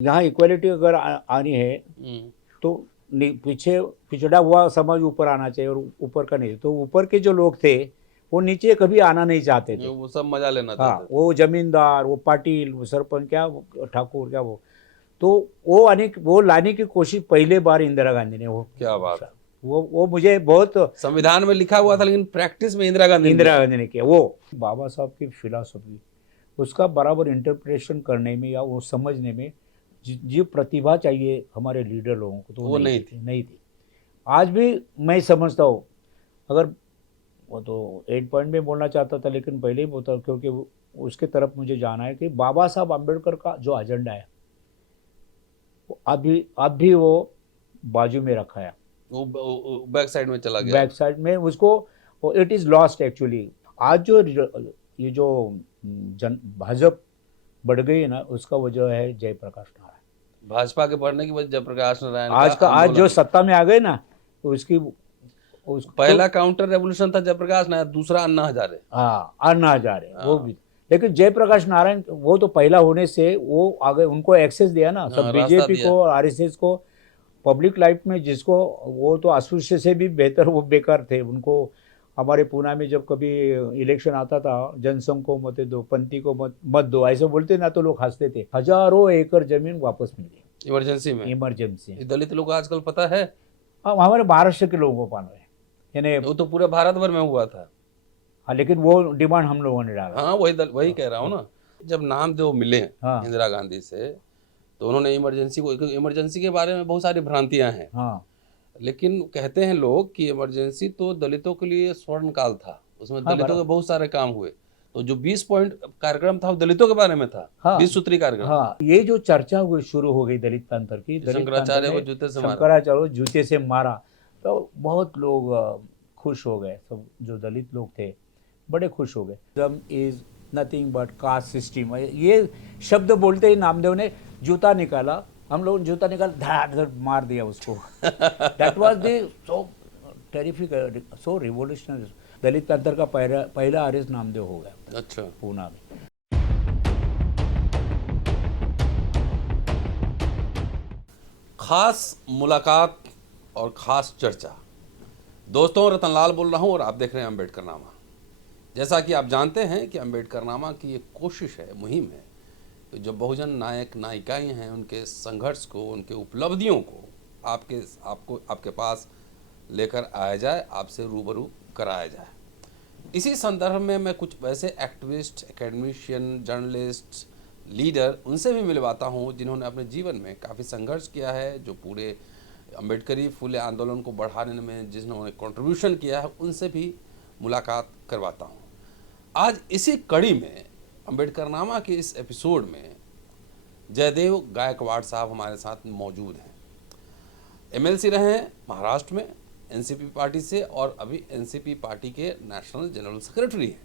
यहाँ इक्वालिटी अगर आनी है तो पीछे पिछड़ा हुआ समाज ऊपर आना चाहिए और ऊपर का नहीं। तो ऊपर के जो लोग थे वो नीचे कभी आना नहीं चाहते थे। वो सब मजा लेना हाँ, चाहते थे। वो जमींदार, वो पाटिल, वो सरपंच, क्या वो ठाकुर, क्या तो वो लाने की कोशिश पहले बार इंदिरा गांधी ने वो क्या बात। वो मुझे बहुत संविधान में लिखा हुआ था लेकिन प्रैक्टिस में इंदिरा गांधी ने किया। वो बाबा साहब की फिलॉसफी उसका बराबर इंटरप्रिटेशन करने में या वो समझने में जो प्रतिभा चाहिए हमारे लीडर लोगों को तो वो नहीं थी। आज भी मैं समझता हूँ, अगर वो तो 8 पॉइंट में बोलना चाहता था लेकिन पहले ही बोलता, क्योंकि उसके तरफ मुझे जाना है कि बाबा साहब अम्बेडकर का जो एजेंडा है अब भी वो बाजू में रखा है, वो बैक साइड में चला गया। बैक साइड में उसको इट इज लॉस्ट एक्चुअली। आज जो ये जो भाजपा बढ़ गई है ना, उसका वजह है जयप्रकाश नारायण। भाजपा के बढ़ने की वजह जयप्रकाश नारायण आज जो सत्ता में आ गए ना तो पहला काउंटर रेवोल्यूशन था जयप्रकाश नारायण, दूसरा अन्ना हजारे। हाँ, अन्ना हजारे वो भी। लेकिन जयप्रकाश नारायण वो तो पहला होने से वो आगे उनको एक्सेस दिया ना, सब बीजेपी को और आरएसएस को पब्लिक लाइफ में, जिसको वो तो अस्पृश्य से भी बेहतर वो बेकार थे। उनको हमारे पूना में जब कभी इलेक्शन आता था, जनसंघ को मत दो, पंथी को मत दो, ऐसे बोलते ना तो लोग हंसते थे। हजारों एकड़ जमीन वापस मिल गई इमरजेंसी। दलित लोग आजकल पता है हमारे महाराष्ट्र के लोगों को पाना है, यानी वो तो पूरे भारत भर में हुआ था। हाँ, लेकिन वो डिमांड हम लोगों ने डाला। हाँ, वही कह रहा हूँ ना। जब नामदेव मिले इंदिरा गांधी से तो उन्होंने इमरजेंसी के बारे में बहुत सारी भ्रांतियां हैं। हाँ, लेकिन कहते हैं लोग कि इमरजेंसी तो दलितों के लिए स्वर्ण काल था, उसमें दलितों के बहुत सारे काम हुए। तो जो 20 पॉइंट कार्यक्रम था वो दलितों के बारे में था। 20 सूत्री कार्यक्रम। हाँ, ये जो चर्चा हुई शुरू हो गई दलित पैंथर की, शंकराचार्य को जूते से मारा तो बहुत लोग खुश हो गए। सब जो दलित लोग थे बड़े खुश हो गए। Them is nothing but caste system, ये शब्द बोलते ही नामदेव ने जूता निकाला, हम लोग जूता निकाल धड़ मार दिया उसको। That was the so terrific, so revolutionary. Dalit panther का पहला अरेस्ट नामदेव हो गया। अच्छा, पूना में। खास मुलाकात और खास चर्चा। दोस्तों, रतनलाल बोल रहा हूं और आप देख रहे हैं अम्बेडकर नामा। जैसा कि आप जानते हैं कि अम्बेडकर नामा की एक कोशिश है, मुहिम है कि जो बहुजन नायक नायिकाएं हैं उनके संघर्ष को, उनके उपलब्धियों को आपके पास लेकर आया जाए, आपसे रूबरू कराया जाए। इसी संदर्भ में मैं कुछ वैसे एक्टिविस्ट, एकेडमिशियन, जर्नलिस्ट, लीडर उनसे भी मिलवाता हूं जिन्होंने अपने जीवन में काफ़ी संघर्ष किया है, जो पूरे अम्बेडकरी फूले आंदोलन को बढ़ाने में जिन्होंने कंट्रीब्यूशन किया है, उनसे भी मुलाकात करवाता हूं। आज इसी कड़ी में अम्बेडकर नामा के इस एपिसोड में जयदेव गायकवाड़ साहब हमारे साथ मौजूद हैं। एमएलसी रहे हैं महाराष्ट्र में एनसीपी पार्टी से और अभी एनसीपी पार्टी के नेशनल जनरल सेक्रेटरी हैं।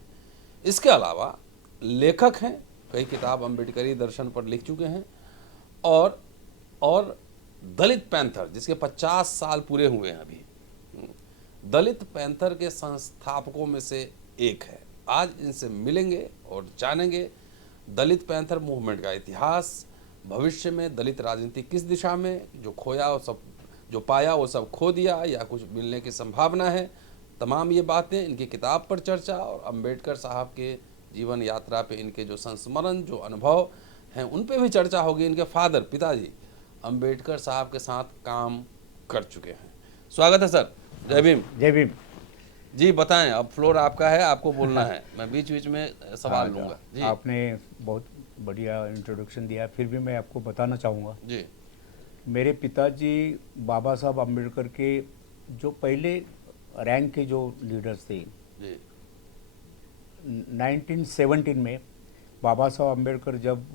इसके अलावा लेखक हैं, कई किताब अम्बेडकरी दर्शन पर लिख चुके हैं और दलित पैंथर जिसके 50 साल पूरे हुए हैं अभी, दलित पैंथर के संस्थापकों में से एक है। आज इनसे मिलेंगे और जानेंगे दलित पैंथर मूवमेंट का इतिहास, भविष्य में दलित राजनीति किस दिशा में, जो खोया वो सब, जो पाया वो सब खो दिया या कुछ मिलने की संभावना है। तमाम ये बातें, इनकी किताब पर चर्चा और अम्बेडकर साहब के जीवन यात्रा पे इनके जो संस्मरण, जो अनुभव हैं, उन पे भी चर्चा होगी। इनके फादर, पिताजी अम्बेडकर साहब के साथ काम कर चुके हैं। स्वागत है सर। जय भीम। जय भीम जी, बताएं, अब फ्लोर आपका है, आपको बोलना है, मैं बीच बीच में सवाल लूँगा जी। आपने बहुत बढ़िया इंट्रोडक्शन दिया, फिर भी मैं आपको बताना चाहूँगा जी। मेरे पिताजी बाबा साहब अम्बेडकर के जो पहले रैंक के जो लीडर्स थे जी। 1917 में बाबा साहब अम्बेडकर जब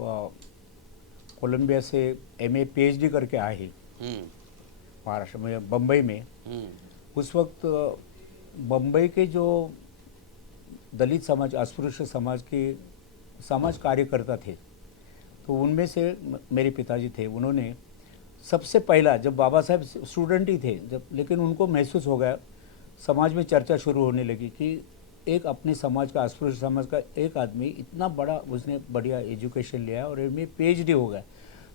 कोलंबिया से एमए पीएचडी करके आए महाराष्ट्र में, बम्बई में, उस वक्त बम्बई के जो दलित समाज, अस्पृश्य समाज के समाज कार्यकर्ता थे, तो उनमें से मेरे पिताजी थे। उन्होंने सबसे पहला, जब बाबा साहब स्टूडेंट ही थे जब, लेकिन उनको महसूस हो गया, समाज में चर्चा शुरू होने लगी कि एक अपने समाज का, अस्पृश्य समाज का एक आदमी इतना बड़ा, उसने बढ़िया एजुकेशन लिया और एमए पीएचडी हो गया,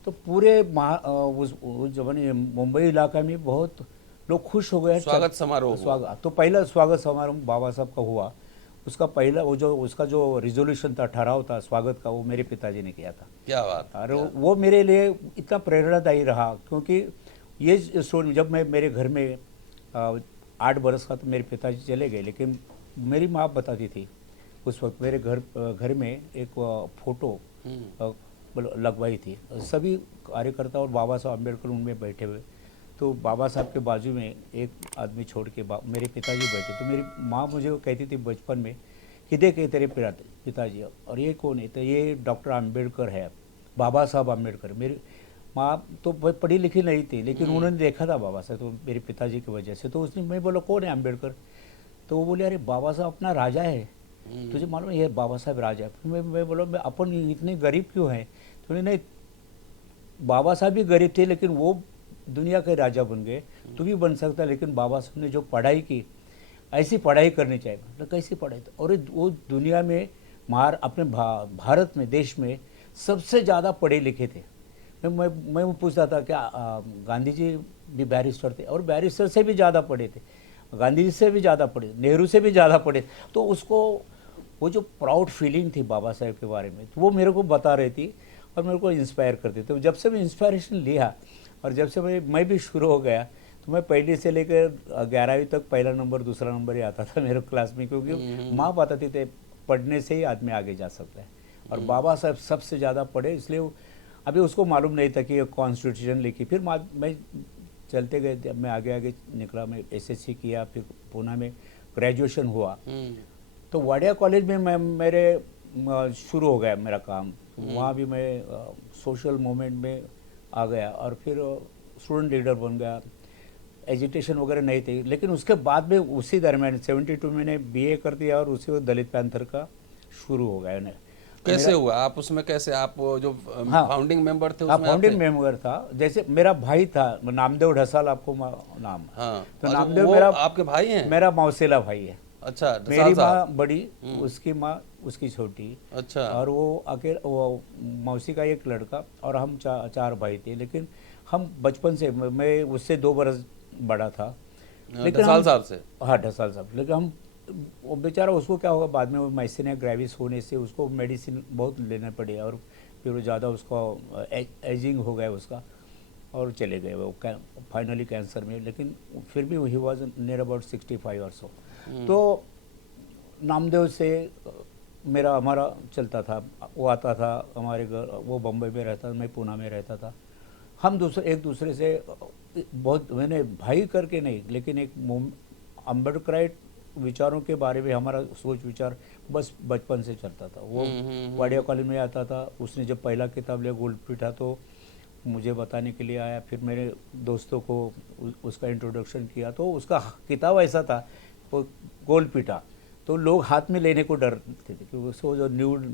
तो पूरे उस जमाने मुंबई इलाका में बहुत लोग खुश हो गए। स्वागत समारोह हुआ। स्वागत तो पहला स्वागत समारोह बाबा साहब का हुआ। उसका पहला उसका जो रिजोल्यूशन था, ठहराव था स्वागत का, वो मेरे पिताजी ने किया था। क्या बात है, और वो मेरे लिए इतना प्रेरणादायी रहा, क्योंकि ये स्टोरी जब मैं मेरे घर में 8 बरस का, तो मेरे पिताजी चले गए, लेकिन मेरी माँ बताती थी उस वक्त मेरे घर में एक फोटो लगवाई थी, सभी कार्यकर्ता और बाबा साहब अम्बेडकर उनमें बैठे हुए। तो बाबा साहब के बाजू में एक आदमी छोड़ के मेरे पिताजी बैठे। तो मेरी माँ मुझे कहती थी बचपन में कि देख ये तेरे पिताजी, और ये कौन है? तो ये डॉक्टर अम्बेडकर है, बाबा साहब अम्बेडकर। मेरी माँ तो पढ़ी लिखी नहीं थी, लेकिन उन्होंने देखा था बाबा साहब, तो मेरे पिताजी की वजह से। तो उसने, मैं बोला कौन है अम्बेडकर? तो वो बोले अरे बाबा साहब अपना राजा है, तुझे मालूम है ये बाबा साहब राजा है? फिर मैं बोला मैं अपन इतने गरीब क्यों हैं? तो नहीं, बाबा साहब भी गरीब थे, लेकिन वो दुनिया के राजा बन गए, तू भी बन सकता है। लेकिन बाबा साहब ने जो पढ़ाई की, ऐसी पढ़ाई करनी चाहिए। मतलब कैसी पढ़ाई? और वो दुनिया में अपने भारत में, देश में सबसे ज़्यादा पढ़े लिखे थे। मैं पूछता था क्या गांधी जी भी बैरिस्टर थे, और बैरिस्टर से भी ज़्यादा पढ़े थे, गांधी जी से भी ज़्यादा पढ़े, नेहरू से भी ज़्यादा पढ़े। तो उसको वो जो प्राउड फीलिंग थी बाबा साहब के बारे में, तो वो मेरे को बता रही थी और मेरे को इंस्पायर करती थी। तो जब से मैं इंस्पायरेशन लिया और जब से मैं भी शुरू हो गया, तो मैं पहली से लेकर 11वीं तक पहला नंबर दूसरा नंबर ही आता था मेरे क्लास में, क्योंकि माँ बताती थे पढ़ने से ही आदमी आगे जा सकता है। और बाबा साहब सबसे ज़्यादा पढ़े, इसलिए अभी उसको मालूम नहीं था कि ये कॉन्स्टिट्यूशन लिखी। फिर मैं चलते गए, मैं आगे निकला, मैं एसएससी किया, फिर पुणे में ग्रेजुएशन हुआ। तो वाडिया कॉलेज में मेरे शुरू हो गया मेरा काम। वहाँ भी मैं सोशल मूवमेंट में आ गया और फिर स्टूडेंट लीडर बन गया। एजुटेशन वगैरह नहीं थी, लेकिन उसके बाद में उसी दरमियान 72 में मैंने बीए कर दिया और उसी वक्त दलित पैंथर का शुरू हो गया। कैसे हुआ आप उसमें? कैसे आप जो फाउंडिंग मेंबर थे उसमें? फाउंडिंग मेंबर था। जैसे मेरा भाई था नामदेव ढसाल, आपको नाम? हाँ, तो नामदेव मेरा आपके भाई हैं? मेरा मौसेला भाई है। अच्छा, मेरी माँ बड़ी, उसकी माँ उसकी छोटी। अच्छा। और वो मौसी का एक लड़का और हम 4 भाई थे। लेकिन हम बचपन से, मैं उससे 2 बरस बड़ा था। लेकिन ढसाल साहब से? हाँ, ढसाल साहब। लेकिन हम, वो बेचारा, उसको क्या होगा बाद में, वो माइसेनिया ग्रेविस होने से उसको मेडिसिन बहुत लेना पड़ी और फिर वो ज़्यादा उसका एजिंग हो गया उसका और चले गए वो फाइनली कैंसर में। लेकिन फिर भी ही वॉज नियर अबाउट 65 और सो। तो नामदेव से हमारा चलता था। वो आता था हमारे घर, वो बम्बई में रहता था, मैं पुणे में रहता था। हम एक दूसरे से बहुत, मैंने भाई करके नहीं, लेकिन एक अम्बेडकराइट विचारों के बारे में हमारा सोच विचार बस बचपन से चलता था। वो वाडिया कॉलेज में आता था, उसने जब पहला किताब लिया गोल्डपीठा, तो मुझे बताने के लिए आया। फिर मेरे दोस्तों को उसका इंट्रोडक्शन किया, तो उसका किताब ऐसा था वो गोल्डपीठा, तो लोग हाथ में लेने को डरते थे, क्योंकि उसको जो न्यूड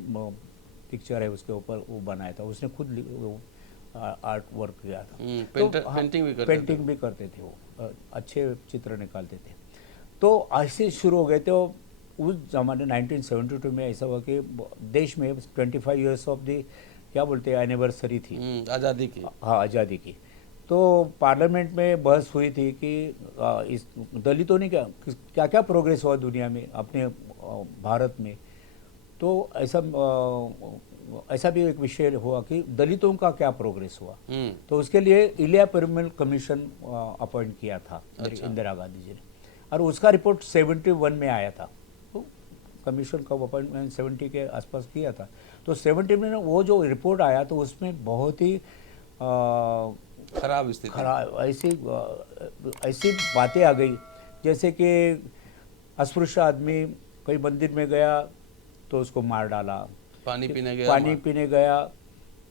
पिक्चर है उसके ऊपर वो बनाया था, उसने खुद आर्ट वर्क किया था। पेंटिंग भी करते थे वो, अच्छे चित्र निकालते थे। तो ऐसे शुरू हो गए थे। उस जमाने 1972 में ऐसा हुआ कि देश में 25 ईयर्स ऑफ दी, क्या बोलते हैं, एनिवर्सरी थी आज़ादी की। हाँ, आज़ादी की। तो पार्लियामेंट में बहस हुई थी कि इस दलितों ने क्या क्या प्रोग्रेस हुआ दुनिया में, अपने भारत में। तो ऐसा भी एक विषय हुआ कि दलितों का क्या प्रोग्रेस हुआ। तो उसके लिए इलिया पेरुमल कमीशन अपॉइंट किया था इंदिरा गांधी जी ने, और उसका रिपोर्ट 71 में आया था। तो कमीशन का अपॉइंटमेंट 70 के आसपास किया था। तो 70 में वो जो रिपोर्ट आया, तो उसमें बहुत ही खराब स्थिति, ऐसी बातें आ गई, जैसे कि अस्पृश्य आदमी कोई मंदिर में गया तो उसको मार डाला, पानी पीने गया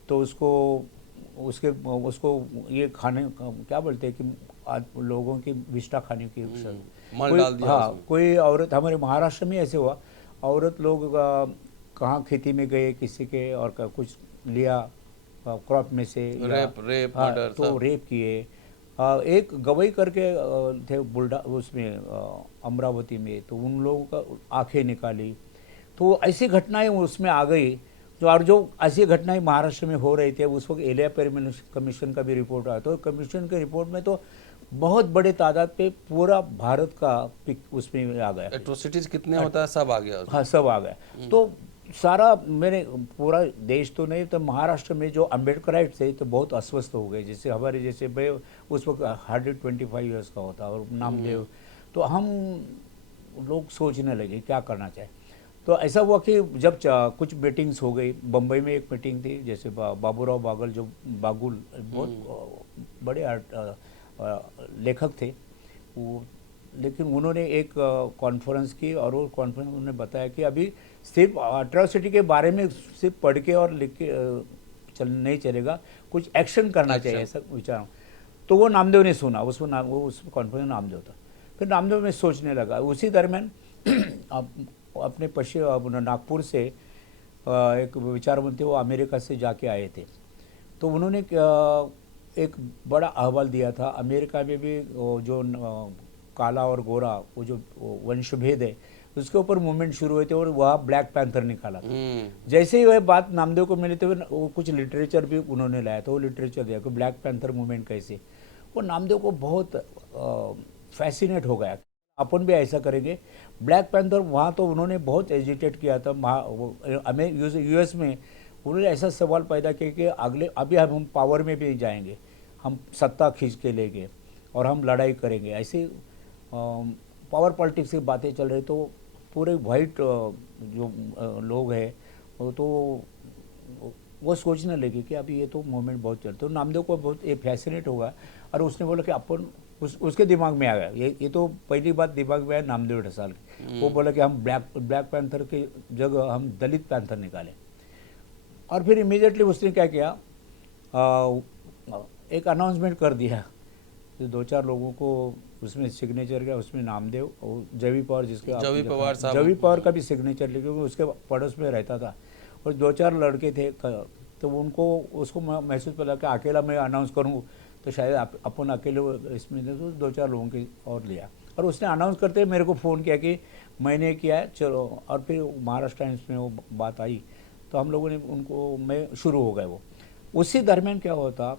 तो उसको ये खाने, क्या बोलते हैं कि लोगों की विष्ठा खाने की मल डाल दिया। हाँ, कोई औरत, हमारे महाराष्ट्र में ऐसे हुआ, औरत लोग कहाँ खेती में गए किसी के और कुछ लिया क्रॉप में से, रेप हाँ, मर्डर, तो रेप किए। एक गवई करके थे उसमें अमरावती में, तो उन लोगों का आंखें निकाली। तो ऐसी घटनाएं उसमें आ गई। जो ऐसी घटनाएं महाराष्ट्र में हो रही थी, उस वक्त एलिया कमीशन का भी रिपोर्ट आया, तो कमीशन के रिपोर्ट में तो बहुत बड़े तादाद पे पूरा भारत का पिक उसमें आ गया। एट्रोसिटीज कितने होता है सब आ गया उसमें। हाँ, सब आ गया। तो सारा मैंने पूरा देश तो नहीं, तो महाराष्ट्र में जो अम्बेडकराइट थे तो बहुत अस्वस्थ हो गए। जैसे हमारे जैसे भाई उस वक्त 125 ईयर्स का होता और नामदेव, तो हम लोग सोचने लगे क्या करना चाहिए। तो ऐसा हुआ कि जब कुछ मीटिंग्स हो गई, बम्बई में एक मीटिंग थी, जैसे बाबूराव बागल जो बागुल बहुत बड़े लेखक थे वो, लेकिन उन्होंने एक कॉन्फ्रेंस की और वो कॉन्फ्रेंस उन्होंने बताया कि अभी सिर्फ अट्रॉसिटी के बारे में सिर्फ पढ़ के और लिख के नहीं चलेगा, कुछ एक्शन करना चाहिए, ऐसा विचार। तो वो नामदेव ने सुना, उसमें वो उस कॉन्फ्रेंस में नामदेव था। फिर नामदेव में सोचने लगा। उसी दरमियान अपने पश्चिम नागपुर से एक विचारवंत वो अमेरिका से जाके आए थे, तो उन्होंने एक बड़ा अहवाल दिया था। अमेरिका में भी जो काला और गोरा वो जो वंशभेद है उसके ऊपर मूवमेंट शुरू हुए थे और वहाँ ब्लैक पैंथर निकाला था। जैसे ही वह बात नामदेव को मिली तो वो कुछ लिटरेचर भी उन्होंने लाया था, वो लिटरेचर दिया कि ब्लैक पैंथर मूवमेंट कैसे। वो नामदेव को बहुत फैसिनेट हो गया, अपन भी ऐसा करेंगे। ब्लैक पैंथर वहाँ तो उन्होंने बहुत एजिटेट किया था। यूएस में उन्होंने ऐसा सवाल पैदा किया कि अभी हम पावर में भी जाएंगे, हम सत्ता खींच के लेंगे और हम लड़ाई करेंगे। ऐसे पावर पॉलिटिक्स की बातें चल रही, तो पूरे वाइट जो लोग हैं तो वो सोचने लगे कि अभी ये तो मूवमेंट बहुत चलते। तो नामदेव को बहुत ये फैसिनेट होगा और उसने बोला कि अपन उसके दिमाग में आ गया, ये तो पहली बात दिमाग में आया नामदेव ढसाल की। वो बोला कि हम ब्लैक पैंथर की जगह हम दलित पैंथर निकालें। और फिर इमीडिएटली उसने क्या किया, एक अनाउंसमेंट कर दिया, तो 2-4 लोगों को उसमें सिग्नेचर किया, उसमें नामदेव और जवी पवार, जिसके जवी पवार का भी सिग्नेचर लिया क्योंकि उसके पड़ोस में रहता था, और 2-4 लड़के थे। तो उनको उसको महसूस पड़ा कि अकेला मैं अनाउंस करूँ तो शायद अपन अकेले इसमें, तो 2-4 लोगों की और लिया। और उसने अनाउंस करते मेरे को फ़ोन किया कि मैंने किया है, चलो। और फिर महाराष्ट्र टाइम्स में वो बात आई, तो हम लोगों ने उनको मैं शुरू हो गए वो। उसी दरमियान क्या होता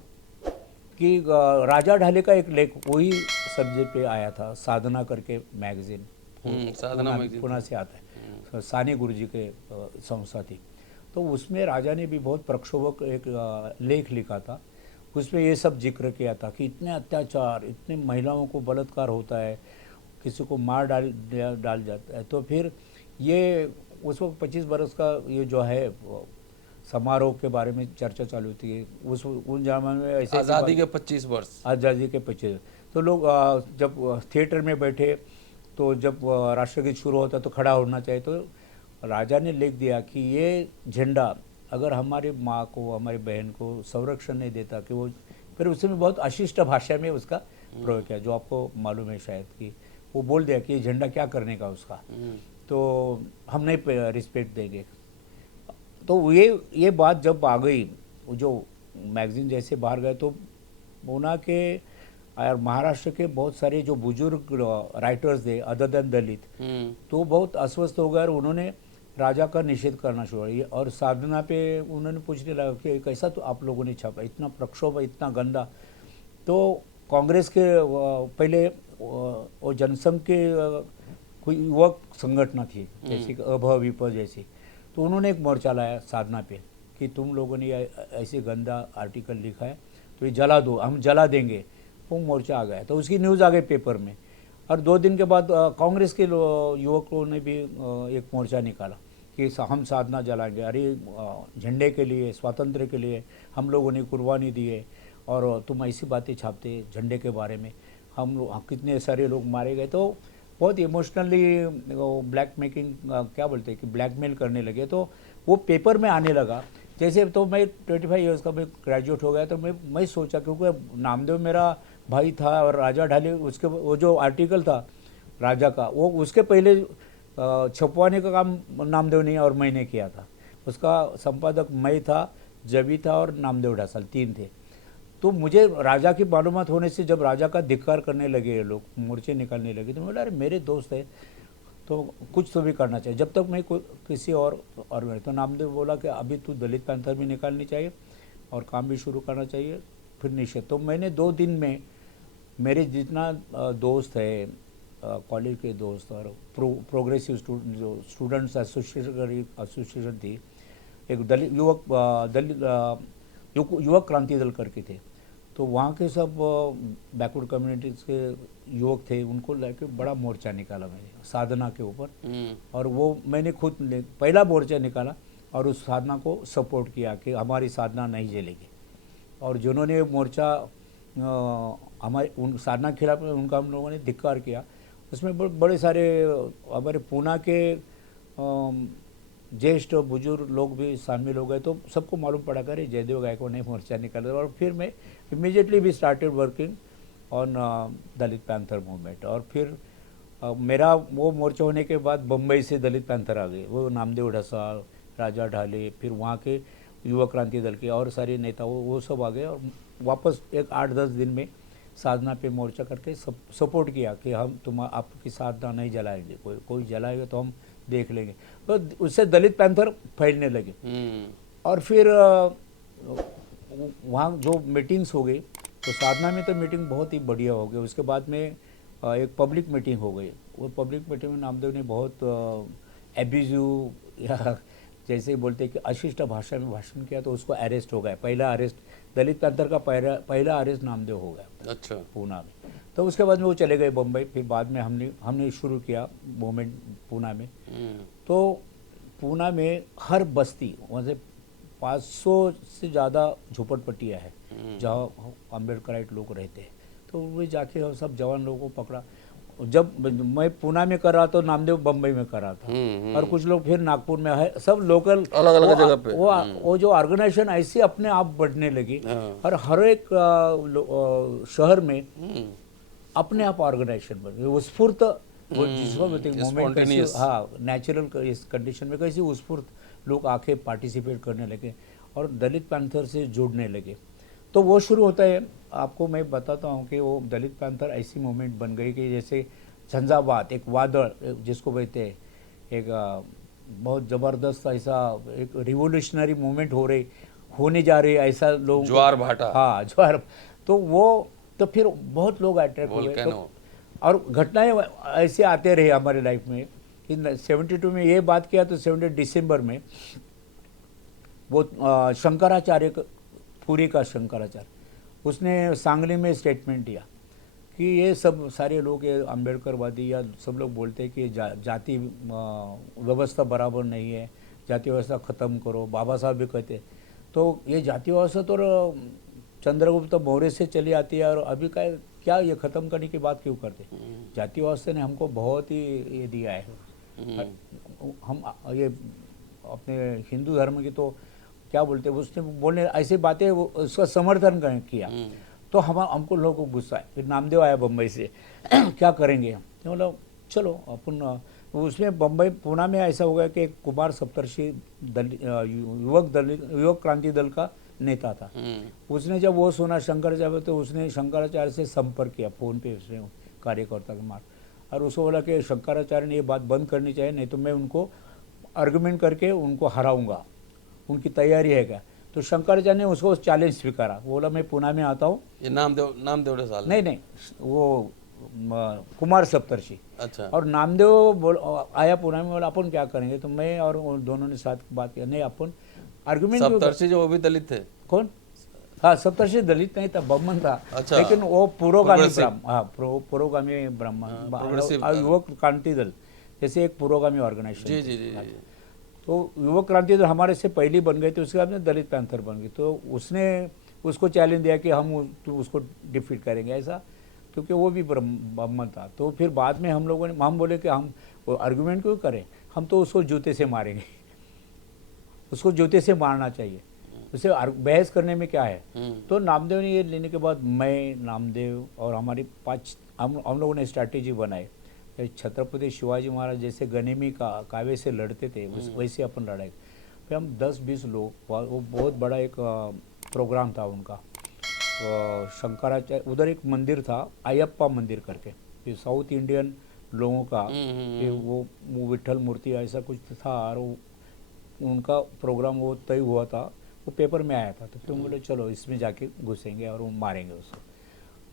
कि राजा ढाले का एक लेख वही सब्जेक्ट पे आया था, साधना करके मैगजीन, पुणे से आता है, सानी गुरुजी के संस्था थी। तो उसमें राजा ने भी बहुत प्रक्षोभक एक लेख लिखा था। उसमें ये सब जिक्र किया था कि इतने अत्याचार, इतने महिलाओं को बलात्कार होता है, किसी को मार डाल जाता है। तो फिर ये उस वक्त 25 बरस का ये जो है समारोह के बारे में चर्चा चालू थी उन जमाने में। ऐसे आज़ादी के 25 वर्ष, आज़ादी के 25, तो लोग जब थिएटर में बैठे तो जब राष्ट्रगीत शुरू होता तो खड़ा होना चाहिए। तो राजा ने लिख दिया कि ये झंडा अगर हमारी माँ को, हमारी बहन को संरक्षण नहीं देता, कि वो फिर उसने बहुत अशिष्ट भाषा में उसका प्रयोग किया, जो आपको मालूम है शायद, कि वो बोल दिया कि ये झंडा क्या करने का उसका, तो हम नहीं रिस्पेक्ट देंगे। तो ये बात जब आ गई, जो मैगजीन जैसे बाहर गए, तो पूना के और महाराष्ट्र के बहुत सारे जो बुजुर्ग राइटर्स थे अदर देन दलित, तो बहुत अस्वस्थ हो गए और उन्होंने राजा का निषेध करना शुरू किया। और साधना पे उन्होंने पूछने लगा कि कैसा तो आप लोगों ने छापा, इतना प्रक्षोभ, इतना गंदा। तो कांग्रेस के पहले वो जनसंघ के कोई युवक संगठन थी, जैसे अभविप जैसी, तो उन्होंने एक मोर्चा लाया साधना पे कि तुम लोगों ने ऐसे गंदा आर्टिकल लिखा है तो ये जला दो, हम जला देंगे। वो मोर्चा आ गया, तो उसकी न्यूज़ आ गई पेपर में। और 2 दिन के बाद कांग्रेस के युवकों ने भी एक मोर्चा निकाला कि हम साधना जलाएंगे, अरे झंडे के लिए, स्वातंत्र्य के लिए हम लोगों ने कुर्बानी दी है और तुम ऐसी बातें छापते झंडे के बारे में, हम कितने सारे लोग मारे गए। तो बहुत इमोशनली ब्लैक मेकिंग क्या बोलते हैं कि ब्लैकमेल करने लगे। तो वो पेपर में आने लगा। जैसे तो मैं 25 ईयर्स का मैं ग्रेजुएट हो गया, तो मैं सोचा, क्योंकि नामदेव मेरा भाई था और राजा ढाले उसके वो जो आर्टिकल था राजा का, वो उसके पहले छपवाने का काम नामदेव ने और मैंने किया था। उसका संपादक मैं था, जबी था और नामदेव ढसाल, 3 थे। तो मुझे राजा की मालूमात होने से जब राजा का धिक्कार करने लगे ये लोग, मोर्चे निकालने लगे, तो मैं बोला अरे मेरे दोस्त है। तो कुछ तो भी करना चाहिए जब तक मैं किसी और तो नामदेव बोला कि अभी तू दलित पैंथर भी निकालनी चाहिए और काम भी शुरू करना चाहिए, फिर निषेध। तो मैंने 2 दिन में मेरे जितना दोस्त है, कॉलेज के दोस्त और प्रोग्रेसिव जो स्टूडेंट्स एसोसिएशन थी, एक दलित युवक क्रांति दल करके थे, तो वहाँ के सब बैकवर्ड कम्युनिटीज़ के युवक थे, उनको लेके बड़ा मोर्चा निकाला मैंने साधना के ऊपर। और वो मैंने खुद पहला मोर्चा निकाला और उस साधना को सपोर्ट किया कि हमारी साधना नहीं जलेगी। और जिन्होंने मोर्चा हमारे उन साधना के खिलाफ उनका हम लोगों ने धिक्कार किया, उसमें बड़े सारे हमारे पूना के ज्येष्ठ बुजुर्ग लोग भी शामिल हो गए। तो सबको मालूम पड़ा कर जयदेव गायकवाड़ ने मोर्चा निकाला और फिर मैं immediately we started working on Dalit Panther movement. और फिर मेरा वो मोर्चा होने के बाद बम्बई से दलित पैंथर आ गए, वो नामदेव ढसा, राजा ढाले, फिर वहाँ के युवा क्रांति दल के और सारे नेता वो सब आ गए और वापस एक 8-10 दिन में साधना पे मोर्चा करके सपोर्ट किया कि हम आपकी साधना नहीं जलाएंगे, कोई जलाएगा तो हम देख लेंगे। तो उससे दलित पैंथर फैलने लगे। और फिर वहाँ जो मीटिंग्स हो गई, तो साधना में तो मीटिंग बहुत ही बढ़िया हो गई। उसके बाद में एक पब्लिक मीटिंग हो गई। वो पब्लिक मीटिंग में नामदेव ने बहुत एब्यूजिव या जैसे बोलते कि अशिष्ट भाषा में भाषण किया, तो उसको अरेस्ट हो गया। पहला अरेस्ट दलित पैंथर का पहला अरेस्ट नामदेव हो गया। अच्छा। पूना में। तो उसके बाद में वो चले गए बम्बई। फिर बाद में हमने शुरू किया मूवमेंट पूना में। तो पूना में हर बस्ती, वहाँ से 500 से ज़्यादा झोपड़पट्टियाँ हैं जहाँ अम्बेडकराइट लोग रहते हैं। तो वो जाके सब जवान लोगों को पकड़ा। जब मैं पूना में कर रहा था, नामदेव बम्बई में कर रहा था, और कुछ लोग फिर नागपुर में है, सब लोकल अलग अलग जगह पे। वो जो ऑर्गेनाइजेशन ऐसे अपने आप बढ़ने लगी। और हर एक शहर में अपने आप ऑर्गेनाइजेशन बन गई। वो स्फूर्त, वो जिसको बोलते हैं मोमेंट, हाँ, नेचुरल इस कंडीशन में कैसी स्फूर्त लोग आके पार्टिसिपेट करने लगे और दलित पैंथर से जुड़ने लगे। तो वो शुरू होता है। आपको मैं बताता हूँ कि वो दलित पैंथर ऐसी मूवमेंट बन गई कि जैसे झंझावात, एक वादळ जिसको कहते हैं, एक बहुत ज़बरदस्त ऐसा एक रिवोल्यूशनरी मूवमेंट होने जा रही है, ऐसा लोग ज्वार भाटा, हाँ ज्वार। तो फिर बहुत लोग अट्रैक्ट हो गए। और घटनाएं ऐसे आते रहे हमारे लाइफ में। 72 में ये बात किया, तो 70 दिसंबर में वो शंकराचार्य, पुरी का शंकराचार्य, उसने सांगली में स्टेटमेंट दिया कि ये सब सारे लोग, ये अम्बेडकरवादी या सब लोग बोलते हैं कि जाति व्यवस्था बराबर नहीं है, जाति व्यवस्था ख़त्म करो। बाबा साहब भी कहते। तो ये जाति व्यवस्था तो चंद्रगुप्त मौर्य से चली आती है, और अभी क्या ये ख़त्म करने की बात क्यों करते? जाति व्यवस्था ने हमको बहुत ही ये दिया है। हम ये अपने हिंदू धर्म की तो क्या बोलते हैं, उसने बोलने ऐसी बातें, उसका समर्थन किया। तो हमको लोगों को गुस्सा है। फिर नामदेव आया बम्बई से, क्या करेंगे? तो बोला चलो अपन। उसमें बम्बई पूना में ऐसा हो गया कि कुमार सप्तर्षि युवक क्रांति दल का नेता था। उसने जब वो सुना शंकराचार्य, तो उसने शंकराचार्य से संपर्क किया फ़ोन पे, उसने कार्यकर्ता के मार, और उसको बोला कि शंकराचार्य ने ये बात बंद करनी चाहिए, नहीं तो मैं उनको आर्गुमेंट करके उनको हराऊंगा, उनकी तैयारी है क्या? तो शंकराचार्य ने उसको चैलेंज स्वीकारा। बोला मैं पुणे में आता हूँ। ये नामदेव ढसाल नहीं, वो कुमार सप्तर्षि। अच्छा। और नामदेव आया पुणे में, बोला अपन क्या करेंगे? तो मैं और दोनों ने साथ बात किया, नहीं अपन आर्गुमेंट। सप्तर्षि जो वो भी दलित थे। कौन? हाँ, सप्तर्षि दलित नहीं था, ब्राह्मण था। अच्छा। लेकिन वो पुरोगामी ब्राह्मण, हाँ, पुरोगामी ब्राह्मण, युवक क्रांति दल जैसे एक पुरोगामी ऑर्गेनाइजेशन। जी। तो युवक क्रांति दल हमारे से पहली बन गई थी, उसके बाद में दलित पैंथर बन गई। तो उसने उसको चैलेंज दिया कि हम उसको डिफीट करेंगे ऐसा, क्योंकि वो भी ब्राह्मण था। तो फिर बाद में हम बोले कि हम आर्गुमेंट क्यों करें, हम तो उसको जूते से मारेंगे। उसको जूते से मारना चाहिए, उसे बहस करने में क्या है। तो नामदेव ने ये लेने के बाद मैं, नामदेव और हमारी 5 हम लोगों ने स्ट्रैटेजी बनाई। छत्रपति शिवाजी महाराज जैसे गनेमी कावे से लड़ते थे, वैसे अपन लड़ाई। फिर हम 10-20 लोग, वो बहुत बड़ा एक प्रोग्राम था उनका। शंकराचार्य, उधर एक मंदिर था अयप्पा मंदिर करके, फिर साउथ इंडियन लोगों का कि वो विट्ठल मूर्ति ऐसा कुछ था, और उनका प्रोग्राम वो तय हुआ था, वो पेपर में आया था। तो फिर बोले चलो इसमें जाके घुसेंगे और वो मारेंगे उसको।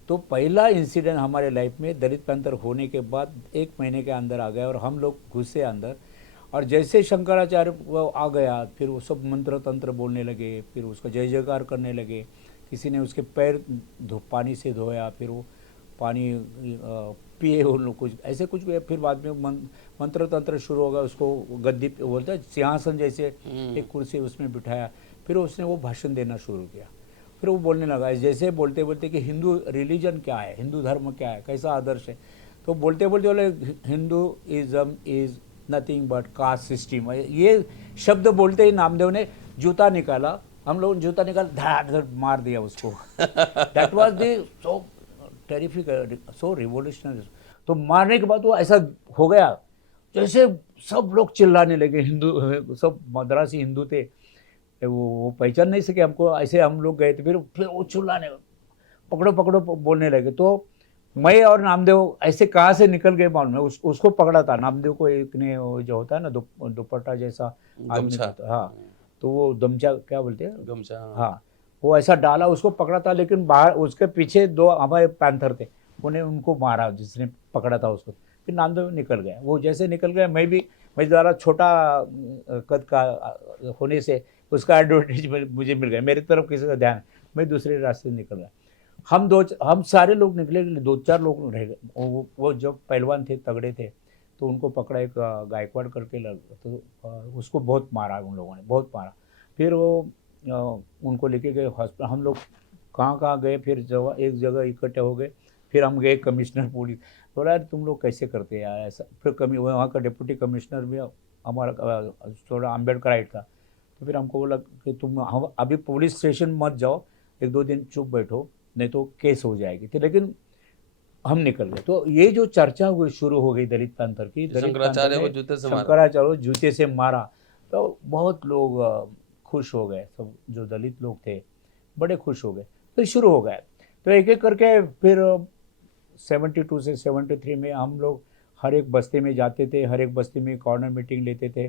तो पहला इंसिडेंट हमारे लाइफ में दलित पैंथर होने के बाद 1 महीने के अंदर आ गया, और हम लोग घुसे अंदर। और जैसे शंकराचार्य वो आ गया, फिर वो सब मंत्र तंत्र बोलने लगे, फिर उसका जय जयकार करने लगे। किसी ने उसके पैर पानी से धोया, फिर वो पानी पिए उन लोग, कुछ ऐसे कुछ हुए। फिर बाद में मंत्र तंत्र शुरू होगा, उसको गद्दी पे बोलते हैं सिंहासन जैसे एक कुर्सी उसमें बिठाया, फिर उसने वो भाषण देना शुरू किया। फिर वो बोलने लगा जैसे बोलते बोलते कि हिंदू रिलीजन क्या है, हिंदू धर्म क्या है, कैसा आदर्श है। तो बोलते बोलते बोले Hinduism is nothing but caste system. ये शब्द बोलते ही नामदेव ने जूता निकाला, हम लोगों ने जूता निकाल धड़ मार दिया उसको। That was the so terrific, so revolutionary. तो मारने के बाद वो ऐसा हो गया जैसे सब लोग चिल्लाने लगे। हिंदू सब मद्रासी हिंदू थे, वो पहचान नहीं सके हमको, ऐसे हम लोग गए थे। फिर वो चिल्लाने पकड़ो पकड़ो बोलने लगे। तो मैं और नामदेव ऐसे कहाँ से निकल गए मालूम है, उसको पकड़ा था नामदेव को। एक ने वो जो होता है ना दुपट्टा जैसा आदमी होता है, हाँ, तो वो गमछा क्या बोलते हैं, गमछा, हाँ, वो ऐसा डाला, उसको पकड़ा था। लेकिन बाहर उसके पीछे 2 हमारे पैंथर थे, उन्हें उनको मारा जिसने पकड़ा था उसको। फिर नामदेव निकल गया। वो जैसे निकल गया, मैं ज़्यादा छोटा कद का होने से उसका एडवांटेज मुझे मिल गया। मेरी तरफ किसी का ध्यान, मैं दूसरे रास्ते से निकल गया। हम सारे लोग निकले, 2-4 लोग रह गए। वो जब पहलवान थे, तगड़े थे, तो उनको पकड़ा, एक गायकवाड़ करके लग, तो उसको बहुत मारा, उन लोगों ने बहुत मारा। फिर वो उनको लेके गए हॉस्पिटल। हम लोग कहाँ कहाँ गए, फिर जब एक जगह इकट्ठे हो गए, फिर हम गए कमिश्नर पुलिस। बोला यार तुम लोग कैसे करते हैं यार ऐसा। फिर वहाँ का डिप्टी कमिश्नर भी हमारा थोड़ा अम्बेडकराइट था। तो फिर हमको बोला कि तुम हम अभी पुलिस स्टेशन मत जाओ, 1-2 दिन चुप बैठो, नहीं तो केस हो जाएगी। तो लेकिन हम निकल गए। तो ये जो चर्चा हुई शुरू हो गई दलित पैंथर की, दलित पैंथर शंकराचार्य को ने जूते से मारा। शंकराचार्य को जूते से मारा, तो बहुत लोग खुश हो गए। सब जो दलित लोग थे बड़े खुश हो गए। तो शुरू हो गया। तो एक एक करके फिर 72 से 73 में हम लोग हर एक बस्ती में जाते थे, हर एक बस्ती में कॉर्नर मीटिंग लेते थे।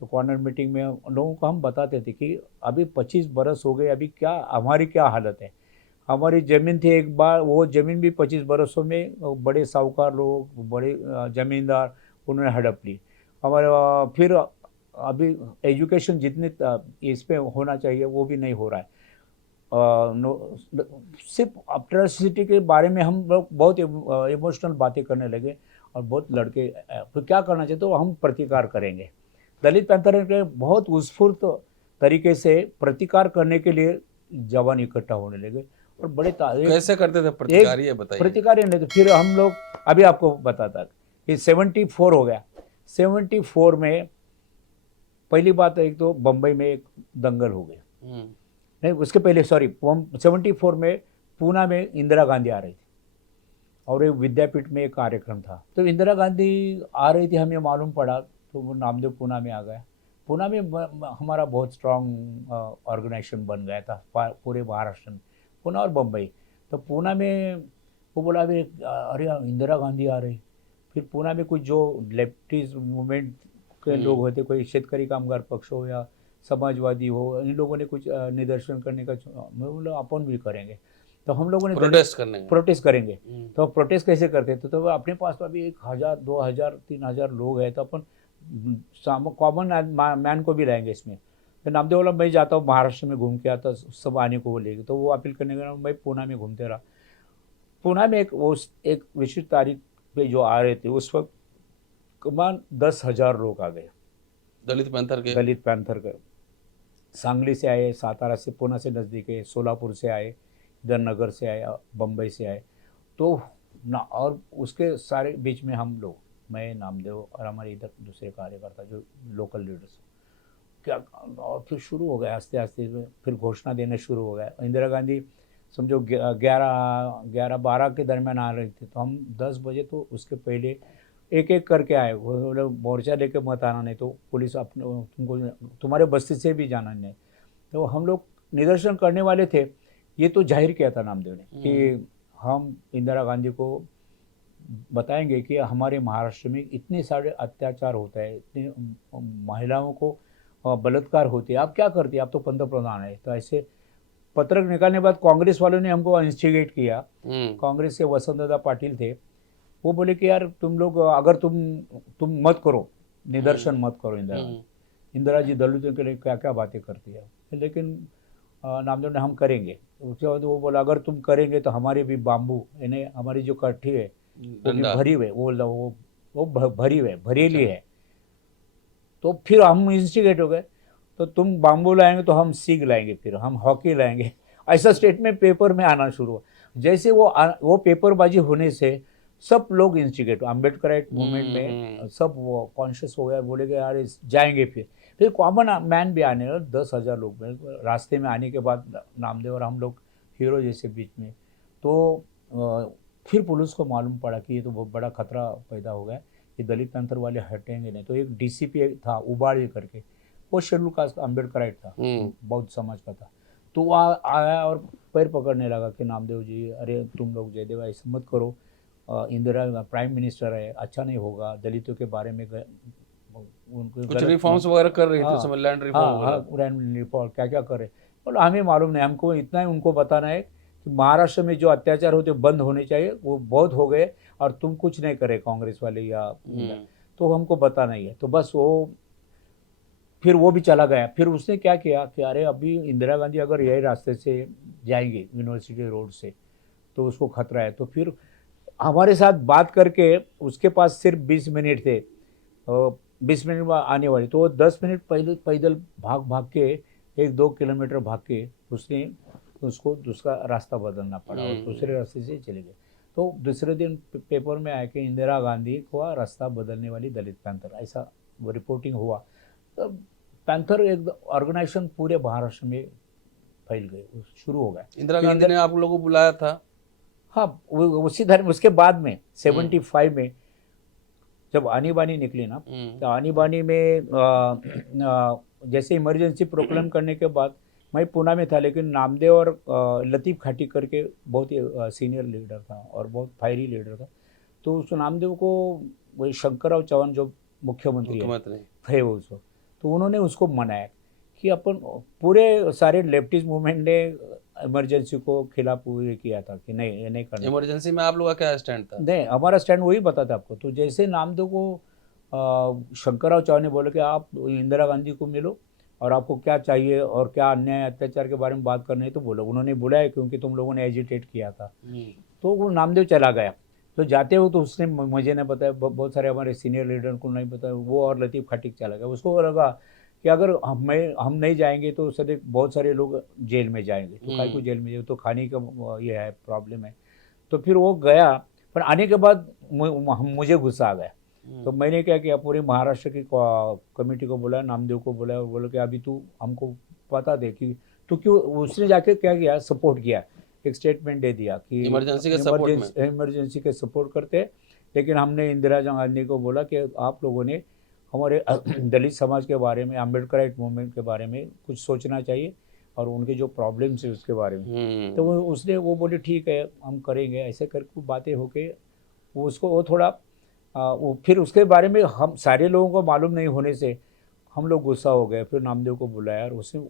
तो कॉर्नर मीटिंग में लोगों को हम बताते थे कि अभी 25 बरस हो गए, अभी क्या हमारी क्या हालत है। हमारी ज़मीन थी एक बार, वो ज़मीन भी 25 बरसों में बड़े साहूकार लोग, बड़े ज़मींदार, उन्होंने हड़प ली हमारे। फिर अभी एजुकेशन जितने इस पे होना चाहिए वो भी नहीं हो रहा है। सिर्फ अट्रॉसिटी के बारे में हम लोग बहुत इमोशनल बातें करने लगे, और बहुत लड़के तो क्या करना चाहिए, तो हम प्रतिकार करेंगे। दलित पैंथर के बहुत उत्स्फूर्त तरीके से प्रतिकार करने के लिए जवान इकट्ठा होने लगे, और बड़े कैसे करते थे प्रतिकार, ये बताइए। प्रतिकार नहीं तो फिर हम लोग, अभी आपको बताता कि 74 हो गया। 74 में पहली बात, एक तो बम्बई में एक दंगल हो गया। नहीं, उसके पहले 74 में पूना में इंदिरा गांधी आ रही थी, और एक विद्यापीठ में एक कार्यक्रम था। तो इंदिरा गांधी आ रही थी, हमें मालूम पड़ा, तो वो नामदेव पूना में आ गया। पूना में हमारा बहुत स्ट्रांग ऑर्गेनाइजेशन बन गया था पूरे महाराष्ट्र में, पूना और बम्बई। तो पूना में वो बोला अरे इंदिरा गांधी आ रही। फिर पूना में कुछ जो लेफ्टिस्ट मूवमेंट के लोग होते, कोई शेतकरी कामगार पक्ष हो या समाजवादी हो, इन लोगों ने कुछ निदर्शन करने का, मैं बोला अपन भी करेंगे। तो हम लोगों ने प्रोटेस्ट करेंगे। तो प्रोटेस्ट कैसे करते थे, तो अपने पास तो अभी 1000, 2000, 3000 लोग हैं, तो अपन कॉमन मैन को भी लाएंगे इसमें। तो नामदेव बोला मैं जाता हूँ महाराष्ट्र में, घूम के आता, सब आने को बोलेगी। तो वो अपील करने का मैं पूना में घूमते रहा। पूना में एक विशिष्ट तारीख पे जो आ रहे थे, उस वक्त कमान 10,000 लोग आ गए दलित पैंथर के। सांगली से आए, सातारा से, पूना से नज़दीक है, सोलापुर से आए, इधर नगर से आए, बम्बई से आए। तो ना, और उसके सारे बीच में हम लोग, मैं, नामदेव और हमारे इधर दूसरे कार्यकर्ता जो लोकल लीडर्स क्या, और फिर शुरू हो गया आस्ते आस्ते। फिर घोषणा देने शुरू हो गया। इंदिरा गांधी समझो 11-12 के दरमियान आ रही थी, तो हम 10 बजे, तो उसके पहले एक एक करके आए। वो मोर्चा लेके मत आना, नहीं तो पुलिस अपने तुमको तुम्हारे बस्ती से भी जाना नहीं। तो हम लोग निदर्शन करने वाले थे। ये तो जाहिर किया था नामदेव ने कि हम इंदिरा गांधी को बताएंगे कि हमारे महाराष्ट्र में इतने सारे अत्याचार होता है, इतने महिलाओं को बलात्कार होते हैं, आप क्या करते हैं, आप तो पंतप्रधान है। तो ऐसे पत्रक निकालने के बाद कांग्रेस वालों ने हमको इंस्टिगेट किया। कांग्रेस के वसंतदादा पाटिल थे, वो बोले कि यार तुम लोग अगर तुम मत करो, निदर्शन मत करो, इंदिरा जी दलितों के लिए क्या क्या बातें करती है। लेकिन नामदेव ने हम करेंगे। उसके बाद वो बोला अगर तुम करेंगे तो हमारे भी बाम्बू, यानी हमारी जो कट्ठी है वो भी भरी हुए, वो भरी हुए, भरेली है। तो फिर हम इंस्टिगेट हो गए, तो तुम बाम्बू लाएंगे तो हम सीग लाएंगे, फिर हम हॉकी लाएंगे। ऐसा स्टेटमेंट पेपर में आना शुरू हुआ। जैसे वो पेपरबाजी होने से सब लोग इंस्टिगेट, अम्बेडकराइट मूवमेंट में सब वो कॉन्शियस हो गया, बोले कि यार जाएंगे। फिर कॉमन मैन भी आने लगे, 10,000 लोग रास्ते में आने के बाद नामदेव और हम लोग हीरो जैसे बीच में। तो फिर पुलिस को मालूम पड़ा कि ये तो बहुत बड़ा खतरा पैदा हो गया, ये दलित पैंथर वाले हटेंगे नहीं। तो एक डीसीपी था उबाड़ी करके, वो शेड्यूल कास्ट अम्बेडकराइट था, बौद्ध समाज का था। तो वो आया और पैर पकड़ने लगा कि नामदेव जी अरे तुम लोग जयदेव ऐसा मत करो, इंदिरा प्राइम मिनिस्टर है, अच्छा नहीं होगा। दलितों के बारे में कुछ रिफॉर्म्स वगैरह कर रही थी, समय लैंड रिफॉर्म, लैंड रिफॉर्म क्या क्या करे, बोलो हमें मालूम नहीं, हमको इतना ही उनको बताना है कि महाराष्ट्र में जो अत्याचार होते बंद होने चाहिए, वो बहुत हो गए और तुम कुछ नहीं करे कांग्रेस वाले या तो हमको बताना ही है। तो बस वो फिर वो भी चला गया। फिर उसने क्या किया कि अरे अभी इंदिरा गांधी अगर यही रास्ते से जाएंगे यूनिवर्सिटी रोड से तो उसको खतरा है। तो फिर हमारे साथ बात करके, उसके पास सिर्फ 20 मिनट थे, 20 मिनट में आने वाली, तो 10 मिनट पहले पैदल भाग के 1-2 किलोमीटर भाग के उसको दूसरा रास्ता बदलना पड़ा और दूसरे रास्ते से चले गए। तो दूसरे दिन पेपर में आया कि इंदिरा गांधी को रास्ता बदलने वाली दलित पैंथर, ऐसा वो रिपोर्टिंग हुआ। तो पैंथर एक ऑर्गेनाइजेशन पूरे महाराष्ट्र में फैल गए, शुरू हो गया। इंदिरा गांधी ने आप लोगों को बुलाया था? हाँ, उसी धर्म उसके बाद में 75 में जब आनी बानी निकली ना, तो आनी बानी में जैसे इमरजेंसी प्रोक्लेम करने के बाद मैं पुणे में था, लेकिन नामदेव और लतीफ़ खाटी करके बहुत ही सीनियर लीडर था और बहुत फायरी लीडर था। तो उस नामदेव को वही शंकरराव चौहान जो मुख्यमंत्री है उसको, तो उन्होंने उसको मनाया कि अपन पूरे सारे लेफ्टिस्ट मूवमेंट ने इमरजेंसी को खिलाफ ये किया था कि नहीं ये नहीं करना। इमरजेंसी में आप लोगों का क्या स्टैंड था? नहीं, हमारा स्टैंड वही बताता आपको। तो जैसे नामदेव को शंकरराव चौहान ने बोला कि आप इंदिरा गांधी को मिलो और आपको क्या चाहिए और क्या अन्याय अत्याचार के बारे में बात करनी है तो बोलो। उन्होंने बुलाया क्योंकि तुम लोगों ने एजिटेट किया था। तो वो नामदेव चला गया। तो जाते हो तो उसने मुझे नहीं बताया, बहुत सारे हमारे सीनियर लीडर को नहीं बताया, वो और लतीफ़ खाटी चला गया। उसको लगा कि अगर हम नहीं जाएंगे तो सदैव बहुत सारे लोग जेल में जाएंगे, तो काय को जेल में जाए, तो खाने का ये है प्रॉब्लम है। तो फिर वो गया, पर आने के बाद मुझे गुस्सा आ गया। तो मैंने क्या किया, पूरे महाराष्ट्र की कमेटी को बुलाया, नामदेव को बुलाया और बोला कि अभी तू हमको पता दे कि तो क्यों। उसने जाके क्या किया, सपोर्ट किया, एक स्टेटमेंट दे दिया कि इमरजेंसी के सपोर्ट करते, लेकिन हमने इंदिरा गांधी को बोला कि आप लोगों ने हमारे दलित समाज के बारे में, अम्बेडकराइट मूवमेंट के बारे में कुछ सोचना चाहिए और उनके जो प्रॉब्लम्स है उसके बारे में। तो उसने वो बोले ठीक है हम करेंगे, ऐसे करके बातें होके उसको वो थोड़ा वो फिर उसके बारे में हम सारे लोगों को मालूम नहीं होने से हम लोग गुस्सा हो गए। फिर नामदेव को बुलाया और उसने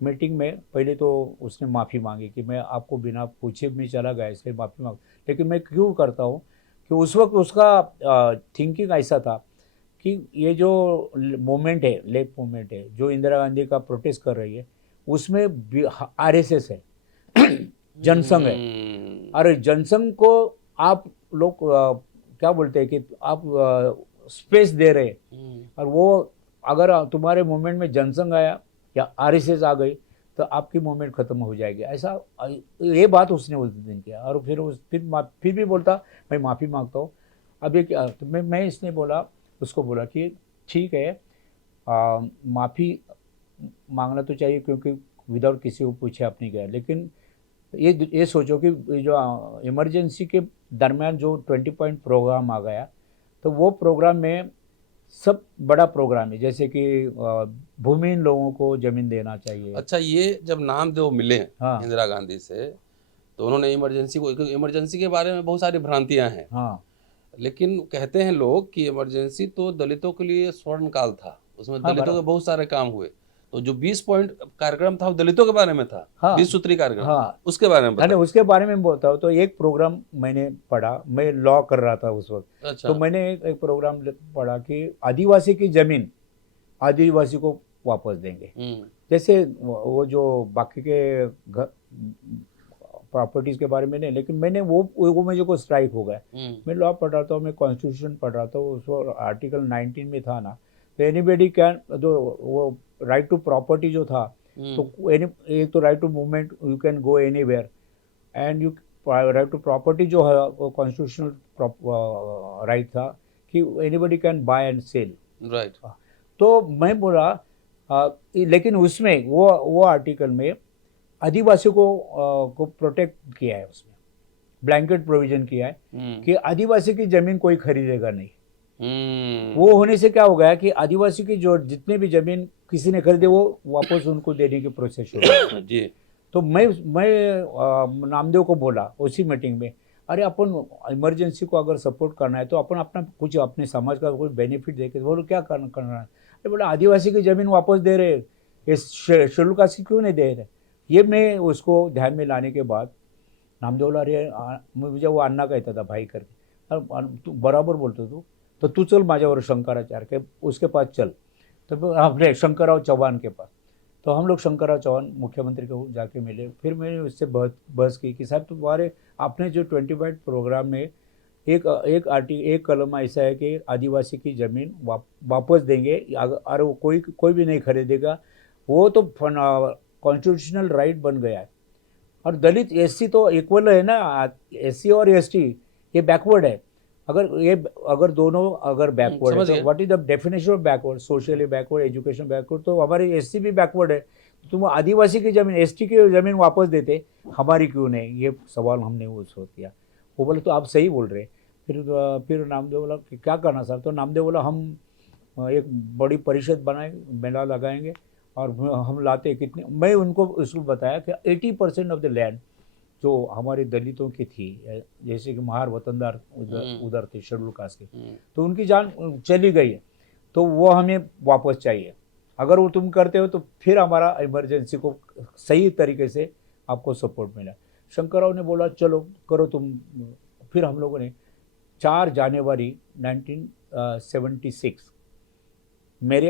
मीटिंग में पहले तो उसने माफ़ी मांगी कि मैं आपको बिना पूछे भी चला गया, इसलिए माफ़ी मांग। लेकिन मैं क्यों करता हूँ कि उस वक्त उसका थिंकिंग ऐसा था कि ये जो मूवमेंट है, लेफ्ट मूवमेंट है, जो इंदिरा गांधी का प्रोटेस्ट कर रही है, उसमें RSS है, जनसंघ है। और जनसंघ को आप लोग क्या बोलते हैं कि आप स्पेस दे रहे हैं, और वो अगर तुम्हारे मूवमेंट में जनसंघ आया या RSS आ गई तो आपकी मूवमेंट खत्म हो जाएगी, ऐसा ये बात उसने उस दिन किया। और फिर भी बोलता मैं माफ़ी मांगता हूँ। अब ये क्या, तो मैं इसने बोला, उसको बोला कि ठीक है माफ़ी मांगना तो चाहिए क्योंकि विदाउट किसी को पूछे आप नहीं गया, लेकिन ये सोचो कि जो इमरजेंसी के दरमियान जो 20 पॉइंट प्रोग्राम आ गया, तो वो प्रोग्राम में सब बड़ा प्रोग्राम है, जैसे कि भूमिहीन लोगों को ज़मीन देना चाहिए। अच्छा, ये जब नामदेव मिले इंदिरा गांधी से तो उन्होंने इमरजेंसी के बारे में बहुत सारी भ्रांतियां हैं। लेकिन कहते हैं लोग कि इमरजेंसी तो दलितों के लिए स्वर्ण काल था, उसमें हाँ, दलितों के बराबर। बहुत सारे काम हुए। तो जो 20 पॉइंट कार्यक्रम था वो दलितों के बारे में था, हाँ 20 सूत्री कार्यक्रम, हाँ। उसके बारे में अरे बताइए। उसके बारे में बोलता हूँ तो एक प्रोग्राम मैंने पढ़ा, मैं लॉ कर रहा था उस वक्त। तो अच्छा। मैंने एक प्रोग्राम पढ़ा कि आदिवासी की जमीन आदिवासी को वापस देंगे। जैसे वो जो बाकी के प्रॉपर्टीज के बारे में नहीं, लेकिन मैंने वो मुझे को स्ट्राइक हो गया। मैं लॉ पढ़ रहा था, मैं कॉन्स्टिट्यूशन पढ़ रहा था, उसको आर्टिकल 19 में था ना, तो एनीबडी कैन, जो वो राइट टू प्रॉपर्टी जो था, तो एक तो right to movement, you can go anywhere, and you right to property जो है वो कॉन्स्टिट्यूशनल राइट था कि anybody can buy and sell. Right. तो मैं बोला लेकिन उसमें वो आर्टिकल में आदिवासी को प्रोटेक्ट किया है, उसमें ब्लैंकेट प्रोविजन किया है कि आदिवासी की जमीन कोई खरीदेगा नहीं। वो होने से क्या हो गया कि आदिवासी की जो जितने भी जमीन किसी ने खरीदे वो वापस उनको देने की प्रोसेस शुरू जी। तो मैं नामदेव को बोला उसी मीटिंग में, अरे अपन इमरजेंसी को अगर सपोर्ट करना है तो अपन अपना कुछ अपने समाज का कोई बेनिफिट देके बोलो क्या करना है। अरे बोला आदिवासी की ज़मीन वापस दे रहे, ये शेड्यूल कास्ट की क्यों नहीं दे रहे। ये मैं उसको ध्यान में लाने के बाद नामदेव बोला, अरे मुझे वो अन्ना कहता था भाई करके, तू बराबर बोलतो तू, तो तू चल माझ्यावर शंकराचार्य के उसके पास चल। तो अपने शंकरराव चौहान के पास, तो हम लोग शंकरराव चौहान मुख्यमंत्री को जाके मिले। फिर मैंने उससे बहस की कि साहब तुम्हारे आपने जो 25 प्रोग्राम में एक कलम ऐसा है कि आदिवासी की ज़मीन वापस देंगे, अगर वो कोई भी नहीं खरीदेगा, वो तो कॉन्स्टिट्यूशनल राइट बन गया है। और दलित एससी तो इक्वल है ना, एससी और एसटी ये बैकवर्ड है। अगर दोनों अगर बैकवर्ड है तो what is the definition of backward, socially backward, education backward, तो हमारी एससी भी बैकवर्ड है। तुम आदिवासी की जमीन, एसटी की जमीन वापस देते, हमारी क्यों नहीं, ये सवाल हमने वो सोच किया। वो बोले तो आप सही बोल रहे। फिर नामदेव बोला कि क्या करना सर, तो नामदेव बोला हम एक बड़ी परिषद बनाए, मेला लगाएंगे और हम लाते कितने। मैं उनको उसको बताया कि 80% ऑफ द लैंड जो हमारे दलितों की थी, जैसे कि महार वतनदार उधर थे शेड्यूल कास्ट के, तो उनकी जान चली गई है, तो वो हमें वापस चाहिए। अगर वो तुम करते हो तो फिर हमारा इमरजेंसी को सही तरीके से आपको सपोर्ट मिला। शंकरराव ने बोला चलो करो तुम। फिर हम लोगों ने 4 जनवरी 1976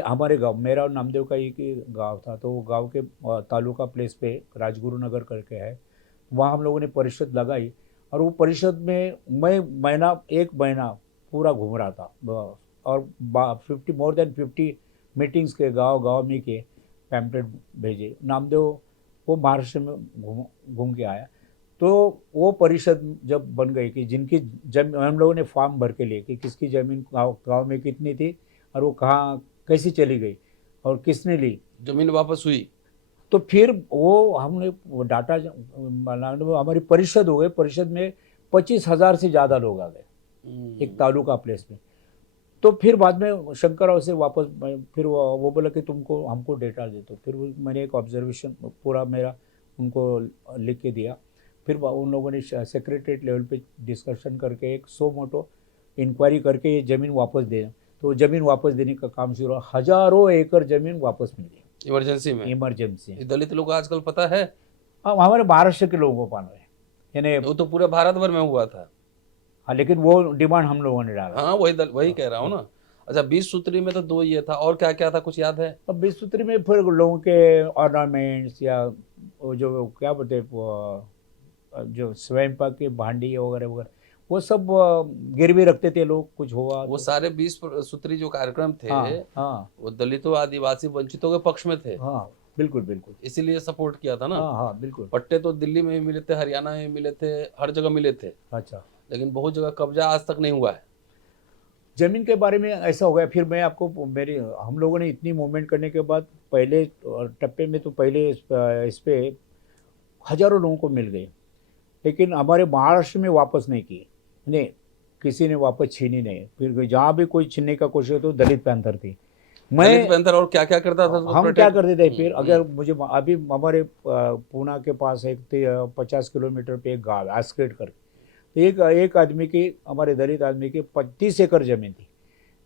हमारे गांव, मेरा और नामदेव का एक ही गांव था, तो वो गांव के तालुका प्लेस पे राजगुरु नगर करके है, वहाँ हम लोगों ने परिषद लगाई। और वो परिषद में मैं एक महीना पूरा घूम रहा था, और 50 मीटिंग्स के गांव में के पैम्पलेट भेजे। नामदेव वो महाराष्ट्र में घूम के आया। तो वो परिषद जब बन गई कि जिनकी हम लोगों ने फॉर्म भर के लिए कि किसकी ज़मीन गाँव में कितनी थी और वो कहाँ कैसी चली गई और किसने ली, जमीन वापस हुई। तो फिर वो हमने डाटा हमारी परिषद हो गई। परिषद में 25,000 से ज़्यादा लोग आ गए एक तालुका प्लेस में। तो फिर बाद में शंकरराव से वापस फिर वो बोला कि तुमको हमको डेटा दे दो। फिर मैंने एक ऑब्जर्वेशन पूरा मेरा उनको लिख के दिया। फिर उन लोगों ने सेक्रेटरीट लेवल पे डिस्कशन करके एक सो मोटो इंक्वायरी करके ये ज़मीन वापस दे, तो ज़मीन वापस देने का काम शुरू हुआ। हज़ारों एकड़ ज़मीन वापस मिल गई इमरजेंसी में। इमरजेंसी। दलित लोग आजकल पता है, हमारे महाराष्ट्र के लोगों को पाना है, यानी वो तो पूरे भारत भर में हुआ था। हाँ, लेकिन वो डिमांड हम लोगों ने डाला। हाँ वही कह रहा हूँ ना। अच्छा 20 सूत्री में तो 2 ये था, और क्या क्या था कुछ याद है? अब 20 सूत्री में फिर लोगों के ऑर्नामेंट्स या वो जो क्या बोलते जो स्वयं पाक के भांडी वगैरह वगैरह वो सब गिरवी रखते थे लोग, कुछ हुआ वो सारे 20 सूत्री जो कार्यक्रम थे, हाँ वो दलितों आदिवासी वंचितों के पक्ष में थे। हाँ बिल्कुल बिल्कुल, इसीलिए सपोर्ट किया था ना। हाँ बिल्कुल। पट्टे तो दिल्ली में भी मिले थे, हरियाणा में भी मिले थे, हर जगह मिले थे। अच्छा, लेकिन बहुत जगह कब्जा आज तक नहीं हुआ है। जमीन के बारे में ऐसा हो गया। फिर मैं आपको हम लोगों ने इतनी मूवमेंट करने के बाद पहले टप्पे में तो पहले इस पे हज़ारों लोगों को मिल गए, लेकिन हमारे महाराष्ट्र में वापस नहीं किए, नहीं किसी ने वापस छीनी नहीं। फिर जहाँ भी कोई छीनने का कोशिश तो दलित पैंथर थी। दलित पैंथर और क्या क्या करता था? हम क्या करते थे फिर, अगर मुझे अभी हमारे पूना के पास एक 50 किलोमीटर पे एक गाँव है आस्केट करके, एक आदमी की, हमारे दलित आदमी की 30 एकड़ ज़मीन थी,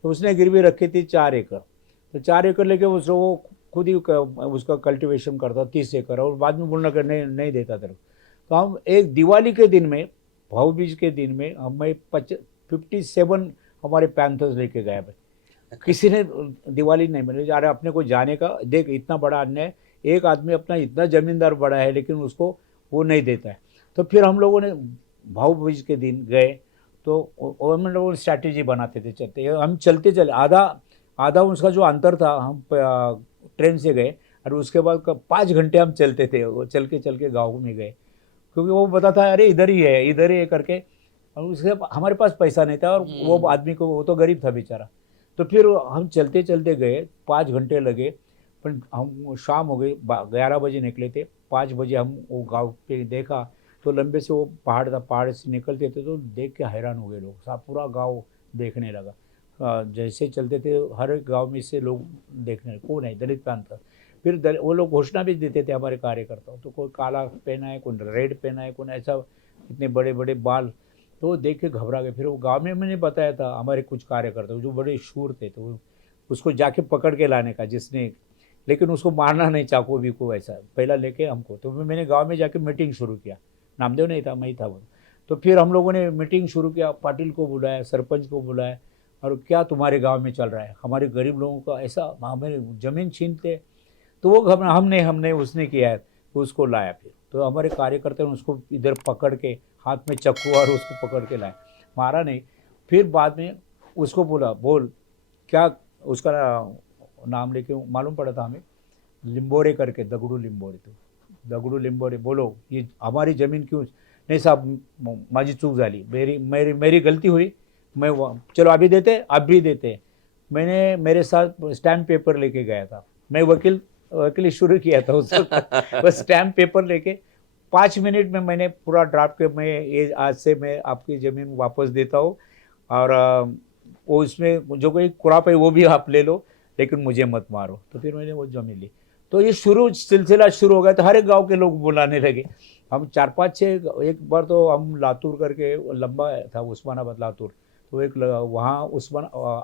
तो उसने गिरवी रखी थी 4 एकड़। तो 4 एकड़ लेके वो खुद ही उसका कल्टीवेशन करता 30 एकड़, और बाद में बोलना कर नहीं देता तेरे को। तो हम एक दिवाली के दिन में, भाऊ बीज के दिन में, हमें 57 हमारे पैंथर्स लेके गए भाई। किसी ने दिवाली नहीं मनाई। अरे अपने को जाने का, देख इतना बड़ा अन्याय, एक आदमी अपना इतना जमींदार बड़ा है लेकिन उसको वो नहीं देता है। तो फिर हम लोगों ने भाऊ बीज के दिन गए, तो हम लोग स्ट्रैटेजी बनाते थे, चलते हम चलते चले, आधा उसका जो अंतर था, हम ट्रेन से गए, और उसके बाद 5 घंटे हम चलते थे, वो चल के गाँव में गए, क्योंकि वो पता था अरे इधर ही है करके। और उसके हमारे पास पैसा नहीं था, और वो आदमी को, वो तो गरीब था बेचारा। तो फिर हम चलते चलते गए, 5 घंटे लगे, पर हम शाम हो गई, 11 बजे निकले थे। 5 बजे हम वो गांव पे देखा, तो लंबे से वो पहाड़ था, पहाड़ से निकलते थे तो देख के हैरान हो गए लोग, सब पूरा गांव देखने लगा। जैसे चलते थे हर एक गांव में से लोग देखने, कौन है दलित पैंथर। फिर वो लोग घोषणा भी देते थे हमारे कार्यकर्ताओं, तो कोई काला पहना है, कोई रेड पहना है, कोई ऐसा, इतने बड़े बड़े बाल। तो वो देख के घबरा गए। फिर वो गांव में मैंने बताया था, हमारे कुछ कार्यकर्ता जो बड़े शूर थे, तो उसको जाके पकड़ के लाने का, जिसने, लेकिन उसको मारना नहीं, चाकू भी को ऐसा पहला लेके हमको। तो मैंने गांव में जाके मीटिंग शुरू किया, नामदेव नहीं था, मैं ही था वो। तो फिर हम लोगों ने मीटिंग शुरू किया, पाटिल को बुलाया, सरपंच को बुलाया, और क्या तुम्हारे गांव में चल रहा है, हमारे गरीब लोगों का ऐसा, हमारे ज़मीन छीनते। तो वो हमने उसने किया है, तो उसको लाया। फिर तो हमारे कार्यकर्ता ने उसको इधर पकड़ के, हाथ में चक्कू और उसको पकड़ के लाए, मारा नहीं। फिर बाद में उसको बोला, बोल क्या, उसका नाम लेके मालूम पड़ा था हमें, लिम्बोरे करके, दगड़ू लिम्बोरे। तो दगड़ू लिम्बोरे, बोलो ये हमारी ज़मीन क्यों? नहीं साहब, माझी चूक झाली, मेरी गलती हुई, चलो अभी देते, अब भी देते। मैंने मेरे साथ स्टैम्प पेपर लेके गया था, मैं वकील शुरू किया था उस वक्त। बस स्टैम्प पेपर लेके 5 मिनट में मैंने पूरा ड्राफ्ट के, मैं ये आज से मैं आपकी ज़मीन वापस देता हूँ, और वो इसमें जो कोई कुराप है वो भी आप ले लो, लेकिन मुझे मत मारो। तो फिर मैंने वो ज़मीन ली। तो ये सिलसिला शुरू हो गया, तो हर एक गाँव के लोग बुलाने लगे। हम 4-5-6, एक बार तो हम लातूर करके, लंबा था उस्मानाबाद लातूर, तो एक वहाँ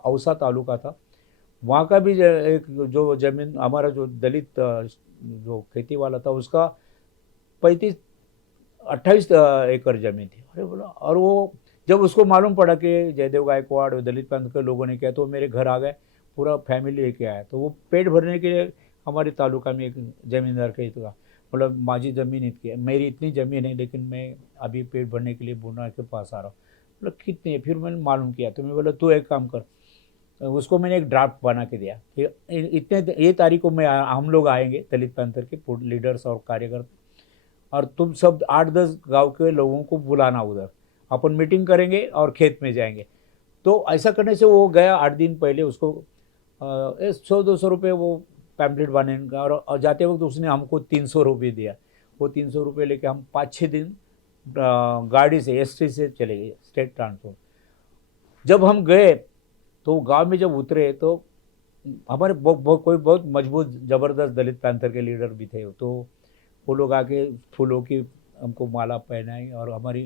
औसा तालुका था, वहाँ का भी एक जो ज़मीन, हमारा जो दलित जो खेती वाला था, उसका 35-28 एकड़ ज़मीन थी। अरे बोला, और वो जब उसको मालूम पड़ा कि जयदेव गायकवाड़ दलित पंथ के लोगों ने किया, तो मेरे घर आ गए, पूरा फैमिली लेके आया। तो वो पेट भरने के लिए हमारे तालुका में एक ज़मींदार का था, बोला माझी ज़मीन इतनी है, मेरी इतनी ज़मीन है, लेकिन मैं अभी पेट भरने के लिए बुना के पास आ रहा हूँ। बोला कितनी है? फिर मैंने मालूम किया, तो मैं बोला तू एक काम कर, उसको मैंने एक ड्राफ्ट बना के दिया कि इतने ये तारीख को हम लोग आएंगे, दलित पैंथर के लीडर्स और कार्यकर्ता, और तुम सब 8-10 गांव के लोगों को बुलाना, उधर अपन मीटिंग करेंगे और खेत में जाएंगे। तो ऐसा करने से वो गया, 8 दिन पहले उसको 100-200 रुपये वो पैम्पलेट बनाने का, और जाते वक्त उसने हमको 300 रुपये दिया। वो 300 रुपये लेके हम 5-6 दिन गाड़ी से, एसटी से चले गए, स्टेट ट्रांसपोर्ट। जब हम गए तो गांव में जब उतरे, तो हमारे कोई बहुत मजबूत ज़बरदस्त दलित पैंथर के लीडर भी थे। तो वो लोग आके फूलों की हमको माला पहनाई, और हमारी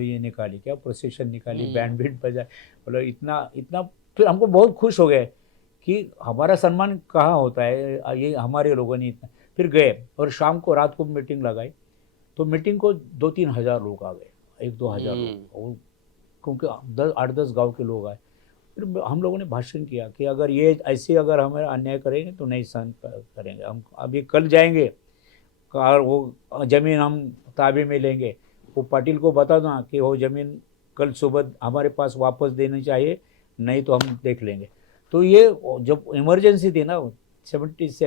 ये निकाली, क्या प्रोसेशन निकाली, बैंड बीट बजाए, बोलो इतना इतना। फिर हमको बहुत खुश हो गए कि हमारा सम्मान कहाँ होता है, ये हमारे लोगों ने इतना। फिर गए, और शाम को, रात को मीटिंग लगाई, तो मीटिंग को 2-3 हज़ार लोग आ गए, 1-2 हज़ार लोग, क्योंकि 8-10 गाँव के लोग आए। फिर हम लोगों ने भाषण किया कि अगर ये ऐसे अगर हमें अन्याय करेंगे तो नहीं सहन करेंगे, हम अभी कल जाएंगे और वो ज़मीन हम ताबे में लेंगे। वो पाटिल को बता दो कि वो ज़मीन कल सुबह हमारे पास वापस देनी चाहिए, नहीं तो हम देख लेंगे। तो ये जब इमरजेंसी थी ना, 70 से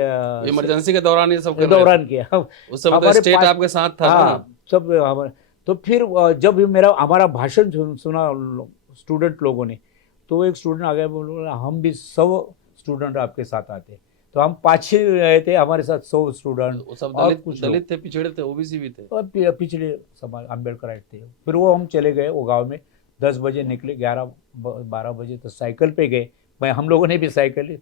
इमरजेंसी के दौरान ये सब दौरान किया, उस समय तो स्टेट आपके साथ था ना? सब हमारे। तो फिर जब हमारा भाषण सुना स्टूडेंट लोगों ने, तो एक स्टूडेंट आ गया, बोला हम भी 100 स्टूडेंट आपके साथ आते। तो हम 5-6 रहे थे, हमारे साथ 100 स्टूडेंट, सब और कुछ दलित थे, पिछड़े थे, ओबीसी भी थे, और पिछड़े समाज, अम्बेडकराइट थे। फिर वो हम चले गए वो गांव में, 10 बजे निकले, 11-12 बजे तो साइकिल पे गए। हम लोगों ने भी साइकिल,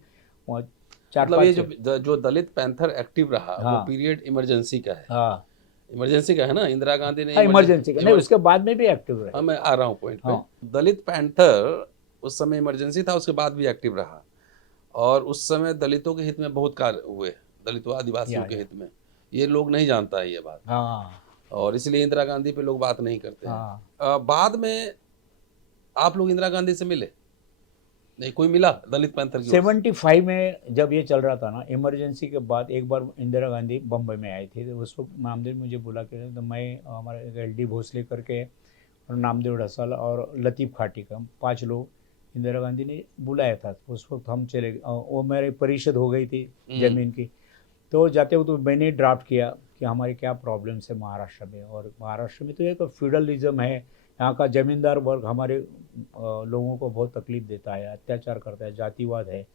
4-5। मतलब ये जो दलित पैंथर एक्टिव रहा, वो पीरियड इमरजेंसी का है। हाँ, इमरजेंसी का है ना, इंदिरा गांधी ने हाँ इमरजेंसी का नहीं, उसके बाद में भी एक्टिव रहे। हाँ, मैं आ रहा हूँ पॉइंट पे। हाँ। दलित पैंथर उस समय इमरजेंसी था, उसके बाद भी एक्टिव रहा, और उस समय दलितों के हित में बहुत कार्य हुए, दलितों आदिवासियों के हित में। ये लोग नहीं जानता है ये बात, हाँ और इसलिए इंदिरा गांधी पे लोग बात नहीं करते हैं। हाँ। बाद में आप लोग इंदिरा गांधी से मिले नहीं? कोई मिला दलित पैंथर की ओर से? 75 में जब ये चल रहा था ना, इमरजेंसी के बाद एक बार इंदिरा गांधी बम्बई में आई थी, तो उस वक्त नामदेव मुझे बुला के, तो मैं हमारे LD भोसले करके और नामदेव ढसाल और लतीफ़ खाटी का 5 लोग इंदिरा गांधी ने बुलाया था। उस वक्त हम चले गए, वो मेरी परिषद हो गई थी ज़मीन की। तो जाते हुए तो मैंने ड्राफ्ट किया कि हमारे क्या प्रॉब्लम्स है महाराष्ट्र में, और महाराष्ट्र में तो एक फ्यूडलिज्म है, यहाँ का ज़मींदार वर्ग हमारे लोगों को बहुत तकलीफ देता है, अत्याचार करता है, जातिवाद है,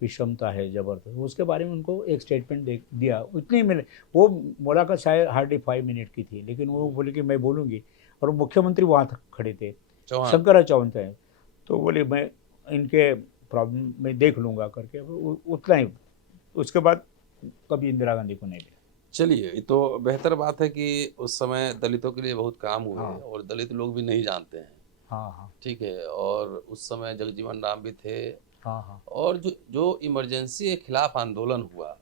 विषमता है ज़बरदस्त। उसके बारे में उनको एक स्टेटमेंट दिया, उतनी मिले। वो मुलाकात शायद हार्डली 5 मिनट की थी, लेकिन वो बोले कि मैं बोलूँगी, और मुख्यमंत्री वहाँ खड़े थे, शंकरा चौहान थे, तो बोले मैं इनके प्रॉब्लम में देख लूँगा करके, उतना ही। उसके बाद कभी इंदिरा गांधी को नहीं मिला। चलिए, ये तो बेहतर बात है कि उस समय दलितों के लिए बहुत काम हुए, हाँ। और दलित लोग भी नहीं जानते हैं। हाँ हाँ ठीक है, और उस समय जगजीवन राम भी थे, हाँ हाँ और जो जो इमरजेंसी के खिलाफ आंदोलन हुआ,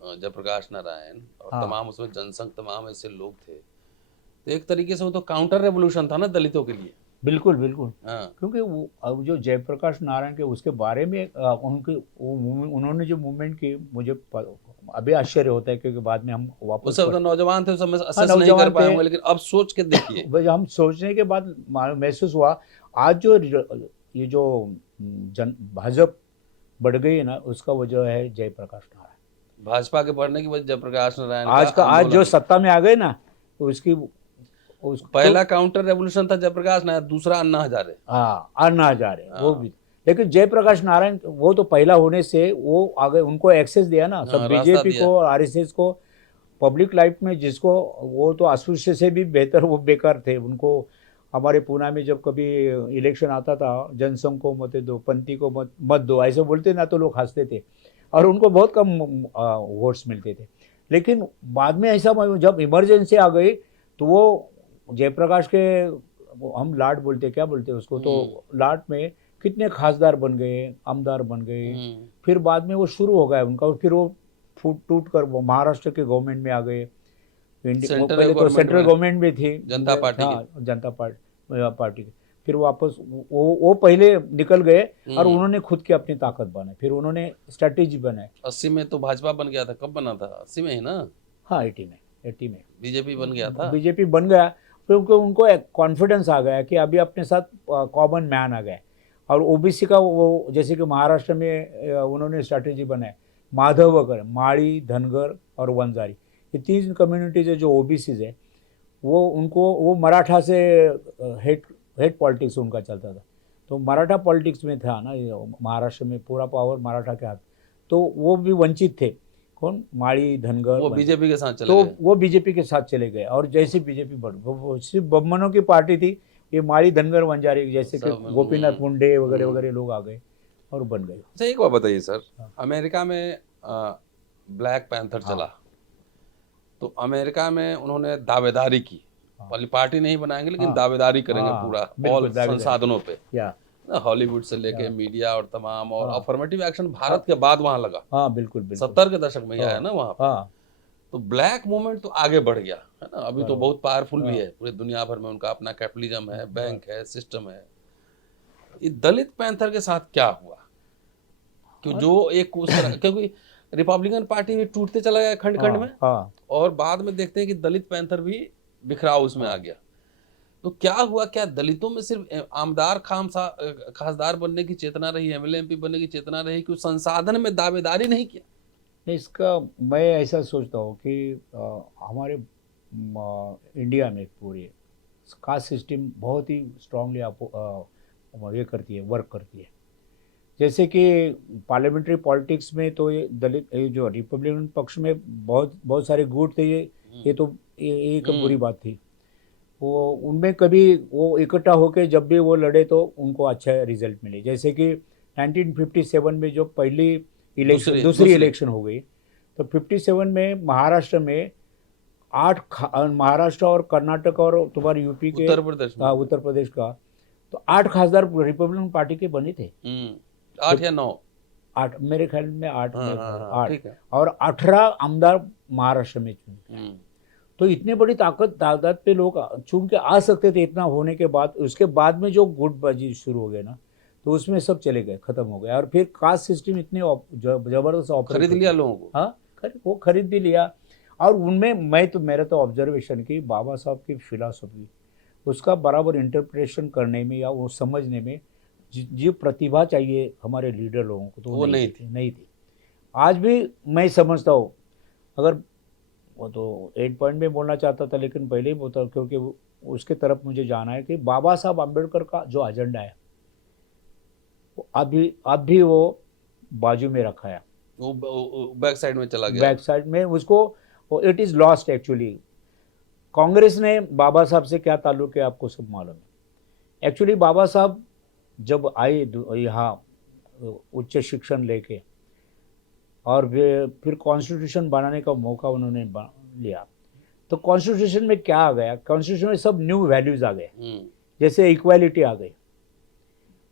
जयप्रकाश नारायण और हाँ। तमाम उसमें जनसंघ, तमाम ऐसे लोग थे, तो एक तरीके से वो तो काउंटर रेवोल्यूशन था ना दलितों के लिए। बिल्कुल बिल्कुल। हाँ, क्योंकि वो अब जो जयप्रकाश नारायण के उसके बारे में उन्होंने जो मूवमेंट की, मुझे अभी आश्चर्य होता है, क्योंकि बाद में हम उस वापस समय तो नौजवान थे, उस समय हाँ असेस नहीं कर नौजवान पाए थे। होंगे, लेकिन अब सोच के देखिए। भाई हम सोचने के बाद महसूस हुआ, आज जो ये जो भाजपा बढ़ गई है ना, उसका वजह है जयप्रकाश नारायण। भाजपा के बढ़ने की वजह जयप्रकाश नारायण आज का आज जो आंदोलन। सत्ता में आ गए ना, तो उसकी पहला काउंटर रेवोल्यूशन था जयप्रकाश नारायण, दूसरा अन्ना हजारे। हाँ अन्ना हजारे वो भी। लेकिन जयप्रकाश नारायण वो तो पहला होने से वो आगे उनको एक्सेस दिया ना, सब रास्ता बीजेपी दिया। को और RSS को, पब्लिक लाइफ में जिसको, वो तो आशुष से भी बेहतर वो बेकार थे। उनको हमारे पूना में जब कभी इलेक्शन आता था, जनसंघ को मत दो, पंथी को मत दो, ऐसे बोलते ना, तो लोग हंसते थे, और उनको बहुत कम वोट्स मिलते थे। लेकिन बाद में ऐसा, जब इमरजेंसी आ गई, तो वो जयप्रकाश के, हम लाट बोलते, क्या बोलते उसको, तो लाट में कितने खासदार बन गए, आमदार बन गए। फिर बाद में वो शुरू हो गया उनका, फिर वो फूट टूट कर वो महाराष्ट्र के गवर्नमेंट में आ गए। पहले तो सेंट्रल गवर्नमेंट में थी, जनता पार्टी हाँ जनता पार्टी की। फिर वापस वो पहले निकल गए, और उन्होंने खुद की अपनी ताकत बनाई, फिर उन्होंने स्ट्रेटेजी बनाई। 80 में तो भाजपा बन गया था, कब बना था? 80 में ही ना? हाँ 80 में बीजेपी बन गया था। बीजेपी बन गया। फिर उनको एक कॉन्फिडेंस आ गया कि अभी अपने साथ कॉमन मैन आ गए, और OBC का वो, जैसे कि महाराष्ट्र में उन्होंने स्ट्रैटेजी बनाई, माधव वगैरह, माड़ी, धनगर और वंजारी, ये 3 कम्युनिटीज है जो OBCs है, वो उनको, वो मराठा से हेड पॉलिटिक्स उनका चलता था, तो मराठा पॉलिटिक्स में था ना महाराष्ट्र में, पूरा पावर मराठा के हाथ, तो वो भी वंचित थे। कौन? माड़ी, धनगर, वो बीजेपी के साथ चले तो गए। वो बीजेपी के साथ चले गए, और जैसे बीजेपी बढ़, सिर्फ ब्राह्मणों की पार्टी थी, ये माड़ी, धनगर, वंजारी, जैसे कि गोपीनाथ मुंडे वगैरह वगैरह लोग आ गए और बन गए। अच्छा, एक बात बताइए सर, अमेरिका में ब्लैक पैंथर चला, तो अमेरिका में उन्होंने दावेदारी की, वाली पार्टी नहीं बनाएंगे, लेकिन दावेदारी करेंगे पूरा ऑल संसाधनों पे, हॉलीवुड से लेके मीडिया और तमाम, और अफर्मेटिव एक्शन भारत के बाद वहां लगा। हाँ बिल्कुल बिल्कुल। 70 के दशक में ही आया ना वहां पर। तो ब्लैक मूवमेंट तो आगे बढ़ गया है ना, अभी तो बहुत पावरफुल भी है, पूरे दुनिया भर में उनका अपना कैपिटलिज्म है, बैंक है, सिस्टम है। ये दलित पैंथर के साथ क्या हुआ? जो एक उस तरह, क्योंकि रिपब्लिकन पार्टी भी टूटते चला गया खंड खंड में, और बाद में देखते हैं कि दलित पैंथर भी बिखराव उसमें आ गया। तो क्या हुआ? क्या दलितों में सिर्फ आमदार खासदार बनने की चेतना रही, MLA MP बनने की चेतना रही, कि संसाधन में दावेदारी नहीं किया? इसका मैं ऐसा सोचता हूँ कि हमारे इंडिया में पूरी कास्ट सिस्टम बहुत ही स्ट्रांगली ये करती है, वर्क करती है। जैसे कि पार्लियामेंट्री पॉलिटिक्स में तो ये दलित, ये जो रिपब्लिकन पक्ष में बहुत सारे गुट थे, ये तो एक बुरी बात थी। वो उनमें कभी वो इकट्ठा होकर जब भी वो लड़े तो उनको अच्छा रिजल्ट मिले। जैसे कि 1957 में जो पहली दूसरी इलेक्शन हो गई, तो 57 में महाराष्ट्र में महाराष्ट्र और कर्नाटक और तुम्हारे यूपी के, उत्तर प्रदेश में। हाँ, उत्तर प्रदेश का, तो 8 खासदार रिपब्लिकन पार्टी के बने थे। 8 या 9, 8 मेरे ख्याल में 8 में, हाँ, 8 ठीक है। और 18 आमदार महाराष्ट्र में चुने। तो इतने बड़ी तादाद पे लोग चुन के आ सकते थे। इतना होने के बाद उसके बाद में जो गुटबाजी शुरू हो गए ना, तो उसमें सब चले गए, खत्म हो गए। और फिर कास्ट सिस्टम इतने जबरदस्त ऑपरेट खरीद लिया लोगों को। हाँ, वो खरीद भी लिया। और उनमें मेरा तो ऑब्जर्वेशन की बाबा साहब की फिलॉसफी, उसका बराबर इंटरप्रिटेशन करने में या वो समझने में जो प्रतिभा चाहिए हमारे लीडर लोगों को, तो वो नहीं थी। आज भी मैं समझता हूँ, अगर वो तो 8 पॉइंट में बोलना चाहता था लेकिन पहले ही बोलता, क्योंकि उसके तरफ मुझे जाना है कि बाबा साहब अम्बेडकर का जो एजेंडा है अब भी वो बाजू में रखा है, वो बैक साइड में चला गया। बैक साइड में उसको it is lost actually. Congress ने बाबा साहब से क्या ताल्लुक है आपको सब मालूम है। एक्चुअली बाबा साहब जब आए यहाँ उच्च शिक्षण लेके, और फिर कॉन्स्टिट्यूशन बनाने का मौका उन्होंने लिया, तो कॉन्स्टिट्यूशन में क्या आ गया, कॉन्स्टिट्यूशन में सब न्यू वैल्यूज आ गए। जैसे इक्वालिटी आ गई,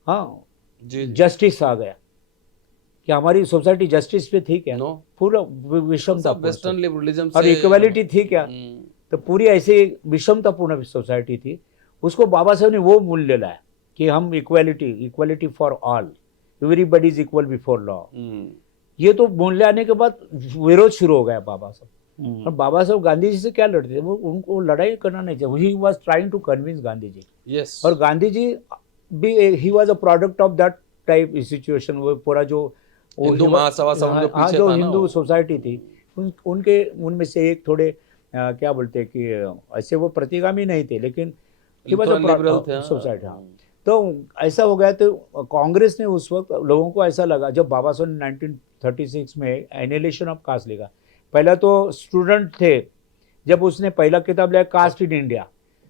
हाँ, जस्टिस आ गया, कि हमारी सोसाइटी जस्टिस पे थी क्या? पूरा विषमता, वेस्टर्न लिबरलिज्म और इक्वालिटी थी क्या? तो पूरी ऐसे विषमतापूर्ण सोसाइटी थी। उसको बाबा साहब ने वो मूल्य लाया कि हम equality for all, everybody is equal before law. ये तो मूल्य आने के बाद विरोध शुरू हो गया बाबा साहब। और बाबा साहब गांधी जी से क्या लड़ते थे? वो उनको लड़ाई करना नहीं चाहिए। He was trying to convince Gandhi ji. yes. और गांधी जी भी he was a product of that type situation. वो पूरा जो हिंदू महासभा जो हिंदू सोसाइटी थी, उनमें से एक थोड़े क्या बोलते हैं कि ऐसे वो प्रतिगामी नहीं थे, लेकिन सोसाइटी। हाँ, तो ऐसा हो गया। तो कांग्रेस ने उस वक्त लोगों को ऐसा लगा, जब बाबा साहब ने 1936 में एनिहिलेशन ऑफ कास्ट लिखा, पहला तो स्टूडेंट थे, जब उसने पहला किताब लिया कास्ट इन इंडिया,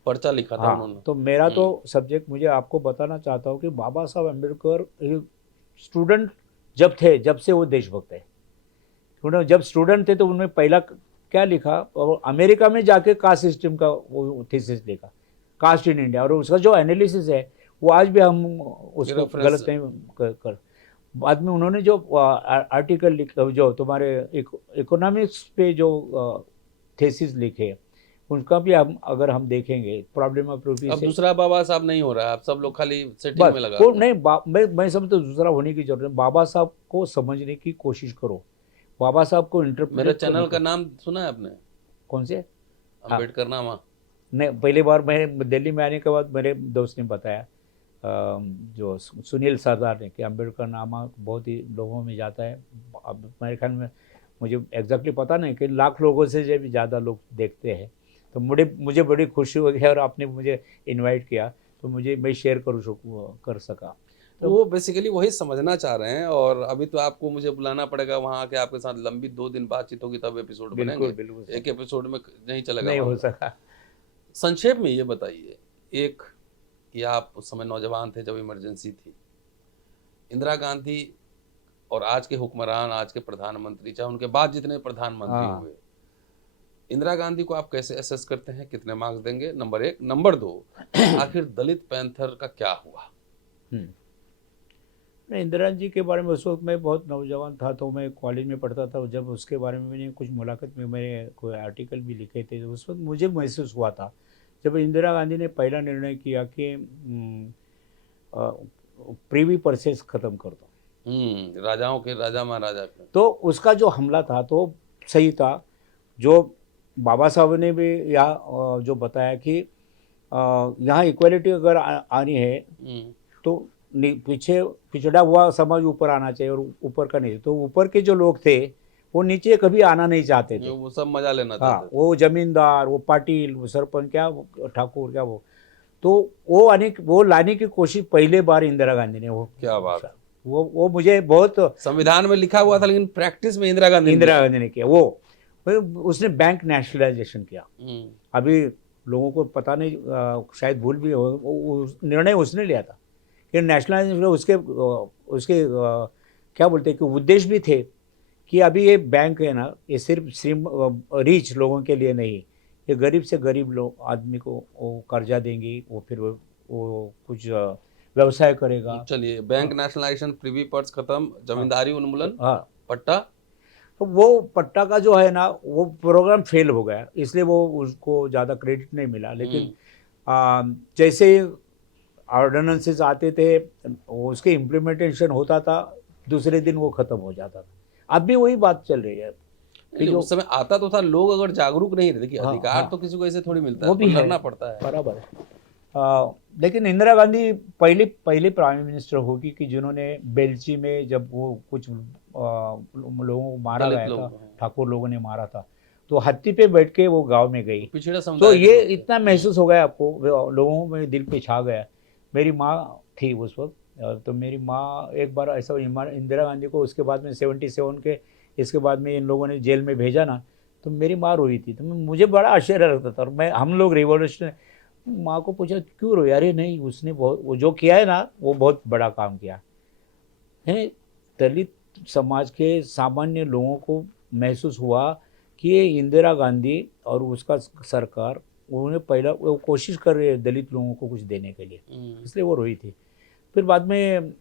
पर्चा लिखा था उन्होंने। तो मेरा तो सब्जेक्ट, मुझे आपको बताना चाहता हूँ कि बाबा साहब अम्बेडकर स्टूडेंट जब से वो देशभक्त है। जब स्टूडेंट थे तो उन्होंने पहला क्या लिखा, और अमेरिका में जाके कास्ट सिस्टम का वो थीसिस लिखा, कास्ट इन इंडिया। और उसका जो एनालिसिस है वो आज भी हम उसको गलत नहीं कर। बाद में उन्होंने जो आर्टिकल लिखा, जो तुम्हारे इकोनॉमिक्स पे जो थीसिस लिखे, उनका भी अगर हम देखेंगे, प्रॉब्लम ऑफ रूपी। अब दूसरा बाबा साहब नहीं हो रहा है, अब सब लोग खाली सेटिंग में लगा। नहीं, मैं समझता हूँ दूसरा होने की जरूरत है। बाबा साहब को समझने की कोशिश करो, बाबा साहब को इंटरप्रेट। मेरे चैनल का नाम सुना है आपने? कौन से? अम्बेडकर नामा। नहीं, पहली बार मैं दिल्ली में आने के बाद मेरे दोस्त ने बताया, जो सुनील सरदार ने, कि अम्बेडकर नामा बहुत ही लोगों में जाता है। अब मेरे ख्याल में, मुझे एग्जैक्टली पता नहीं, कि लाख लोगों से भी ज़्यादा लोग देखते हैं। तो मुझे बड़ी खुशी हो गई, और आपने मुझे इनवाइट किया तो मैं शेयर कर सका। तो वो बेसिकली वही समझना चाह रहे हैं। और अभी तो आपको मुझे बुलाना पड़ेगा वहाँ के, आपके साथ लंबी 2 दिन बातचीत होगी, तब एपिसोड बनेंगे। बिल्कुल, एक एपिसोड में नहीं चलेगा, नहीं हो सका। संक्षेप में ये बताइए, एक कि आप उस समय नौजवान थे जब इमरजेंसी थी, इंदिरा गांधी और आज के हुक्मरान, आज के प्रधानमंत्री, चाहे उनके बाद जितने प्रधानमंत्री हुए, इंदिरा गांधी को आप कैसे असेस करते हैं, कितने मार्क्स देंगे? नंबर 1। नंबर 2, आखिर दलित पैंथर का क्या हुआ? इंदिरा जी के बारे में उस वक्त मैं बहुत नौजवान था, तो मैं कॉलेज में पढ़ता था। जब उसके बारे में मैंने कुछ मुलाकात में मैंने कोई आर्टिकल भी लिखे थे, तो उस वक्त मुझे महसूस हुआ था, जब इंदिरा गांधी ने पहला निर्णय किया कि प्रीवी परचेस खत्म कर दो, राजाओं के, राजा महाराजा के। तो उसका जो हमला था तो सही था। जो बाबा साहब ने भी यहाँ जो बताया कि यहाँ इक्वालिटी अगर आनी है तो पिछड़ा हुआ समाज ऊपर आना चाहिए, और ऊपर का नहीं। तो ऊपर के जो लोग थे वो नीचे कभी आना नहीं चाहते थे, वो सब मजा लेना चाहते थे। वो जमींदार, वो पाटिल, वो सरपंच, क्या ठाकुर, क्या तो वो लाने की कोशिश पहले बार इंदिरा गांधी ने। वो क्या बात, वो मुझे बहुत, संविधान में लिखा हुआ था लेकिन प्रैक्टिस में इंदिरा गांधी ने किया। वो उसने बैंक नेशनलाइजेशन किया। अभी लोगों को पता नहीं, शायद भूल भी हो, निर्णय उसने लिया था कि नेशनलाइजेशन। उसके क्या बोलते हैं कि उद्देश्य भी थे कि अभी ये बैंक है ना, ये सिर्फ रिच लोगों के लिए नहीं, ये गरीब से गरीब लोग आदमी को वो कर्जा देंगी, वो फिर वो कुछ व्यवसाय करेगा। चलिए, बैंक नेशनलाइजेशन, प्रिवी पर्स खत्म, जमींदारी उन्मूलन, हाँ, पट्टा। तो वो पट्टा का जो है ना वो प्रोग्राम फेल हो गया, इसलिए वो उसको ज़्यादा क्रेडिट नहीं मिला। लेकिन जैसे ऑर्डिनेंसेस आते थे, उसके इम्प्लीमेंटेशन होता था, दूसरे दिन वो खत्म हो जाता था। अब भी वही बात चल रही है कि नहीं, जो उस समय आता तो था, लोग अगर जागरूक नहीं थे। देखिए, हाँ, अधिकार हाँ, तो किसी को ऐसे थोड़ी मिलता वो है, भी तो है, लड़ना पड़ता है। बराबर है। लेकिन इंदिरा गांधी पहली प्राइम मिनिस्टर होगी कि जिन्होंने बेल्ची में जब वो कुछ लोगों को मारा दलित गया लोग, था, हाँ। ठाकुर लोगों ने मारा था, तो हत्ती पे बैठ के वो गांव में गई। पिछड़ा तो समुदाय के ये लोग थे। इतना महसूस हो गया आपको, लोगों में दिल पे छा गया। मेरी माँ थी उस वक्त, तो मेरी माँ एक बार ऐसा इंदिरा गांधी को उसके बाद में 77 के इसके बाद में इन लोगों ने जेल में भेजा ना, तो मेरी माँ रोई थी। तो मुझे बड़ा आश्चर्य लगता था, और हम लोग रिवॉल्यूशन माँ को पूछा क्यों रोई? अरे नहीं, उसने बहुत वो जो किया है ना वो बहुत बड़ा काम किया है। दलित समाज के सामान्य लोगों को महसूस हुआ कि ये इंदिरा गांधी और उसका सरकार, उन्होंने पहला वो कोशिश कर रहे हैं दलित लोगों को कुछ देने के लिए, इसलिए वो रोई थी। फिर बाद में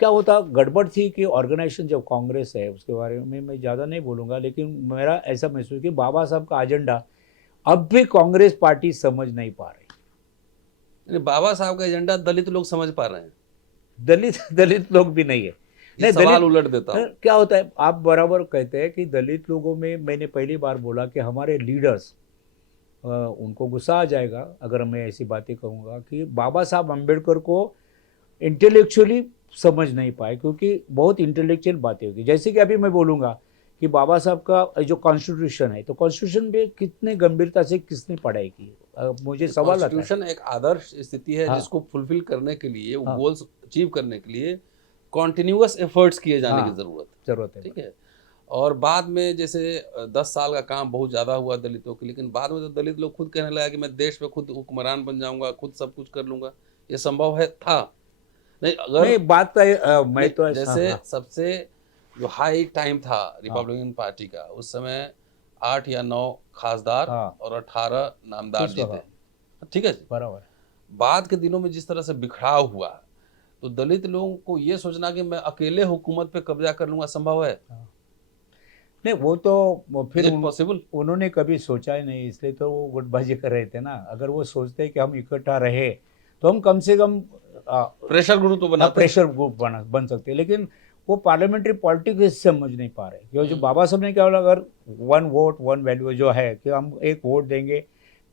क्या होता, गड़बड़ थी कि ऑर्गेनाइजेशन जब कांग्रेस है, उसके बारे में मैं ज़्यादा नहीं बोलूँगा, लेकिन मेरा ऐसा महसूस कि बाबा साहब का एजेंडा अब भी कांग्रेस पार्टी समझ नहीं पा रही। यानी बाबा साहब का एजेंडा दलित लोग समझ पा रहे हैं। दलित लोग भी नहीं है। ये नहीं, सवाल दलित उलट देता हूँ। क्या होता है, आप बराबर कहते हैं कि दलित लोगों में, मैंने पहली बार बोला कि हमारे लीडर्स, उनको गुस्सा आ जाएगा अगर मैं ऐसी बातें कहूँगा कि बाबा साहब अम्बेडकर को इंटेलेक्चुअली समझ नहीं पाए, क्योंकि बहुत इंटेलेक्चुअल बातें होगी। जैसे कि अभी मैं बोलूँगा कि बाबा साहब का जो कॉन्स्टिट्यूशन है, तो कॉन्स्टिट्यूशन पे कितने गंभीरता से किसने पढ़ाई की, मुझे सवाल आता है। कॉन्स्टिट्यूशन एक आदर्श स्थिति है, हाँ, जिसको फुलफिल करने के लिए, वो हाँ, गोल्स अचीव करने के लिए कॉन्टिन्यूअस एफर्ट्स किए जाने की हाँ, जरूरत है। ठीक है। और बाद में जैसे 10 साल का काम बहुत ज़्यादा हुआ दलितों के, लेकिन बाद में तो दलित लोग खुद कहने लगा कि मैं देश में खुद हुक्मरान बन जाऊंगा, खुद सब कुछ कर लूंगा। ये संभव है था? नहीं, अगर नहीं, बात तो मैं नहीं, तो ऐसा, जैसे हाँ, सबसे जो हाई टाइम था हाँ, रिपब्लिकन पार्टी का, उस समय 8 या 9 खासदार हाँ, और 18 नामदार उस जीते। वक्त ठीक है जी। बराबर। बाद के दिनों में जिस तरह से बिखराव हुआ, तो दलित लोगों को ये सोचना कि मैं अकेले हुकूमत पे कब्जा कर लूंगा, संभव है? हाँ। नहीं, वो तो इज फिर इट पॉसिबल? उन्होंने कभी सोचा ही नहीं, इसलिए तो वो गुटबाजी कर रहे थे ना। अगर वो सोचते कि हम इकट्ठा रहे तो हम कम से कम प्रेशर ग्रुप तो बनाते। प्रेशर ग्रुप बन सकते, लेकिन वो पार्लियामेंट्री पॉलिटिक्स समझ नहीं पा रहे। क्योंकि जो बाबा साहब ने क्या बोला, अगर 1 वोट 1 वैल्यू जो है कि हम एक वोट देंगे,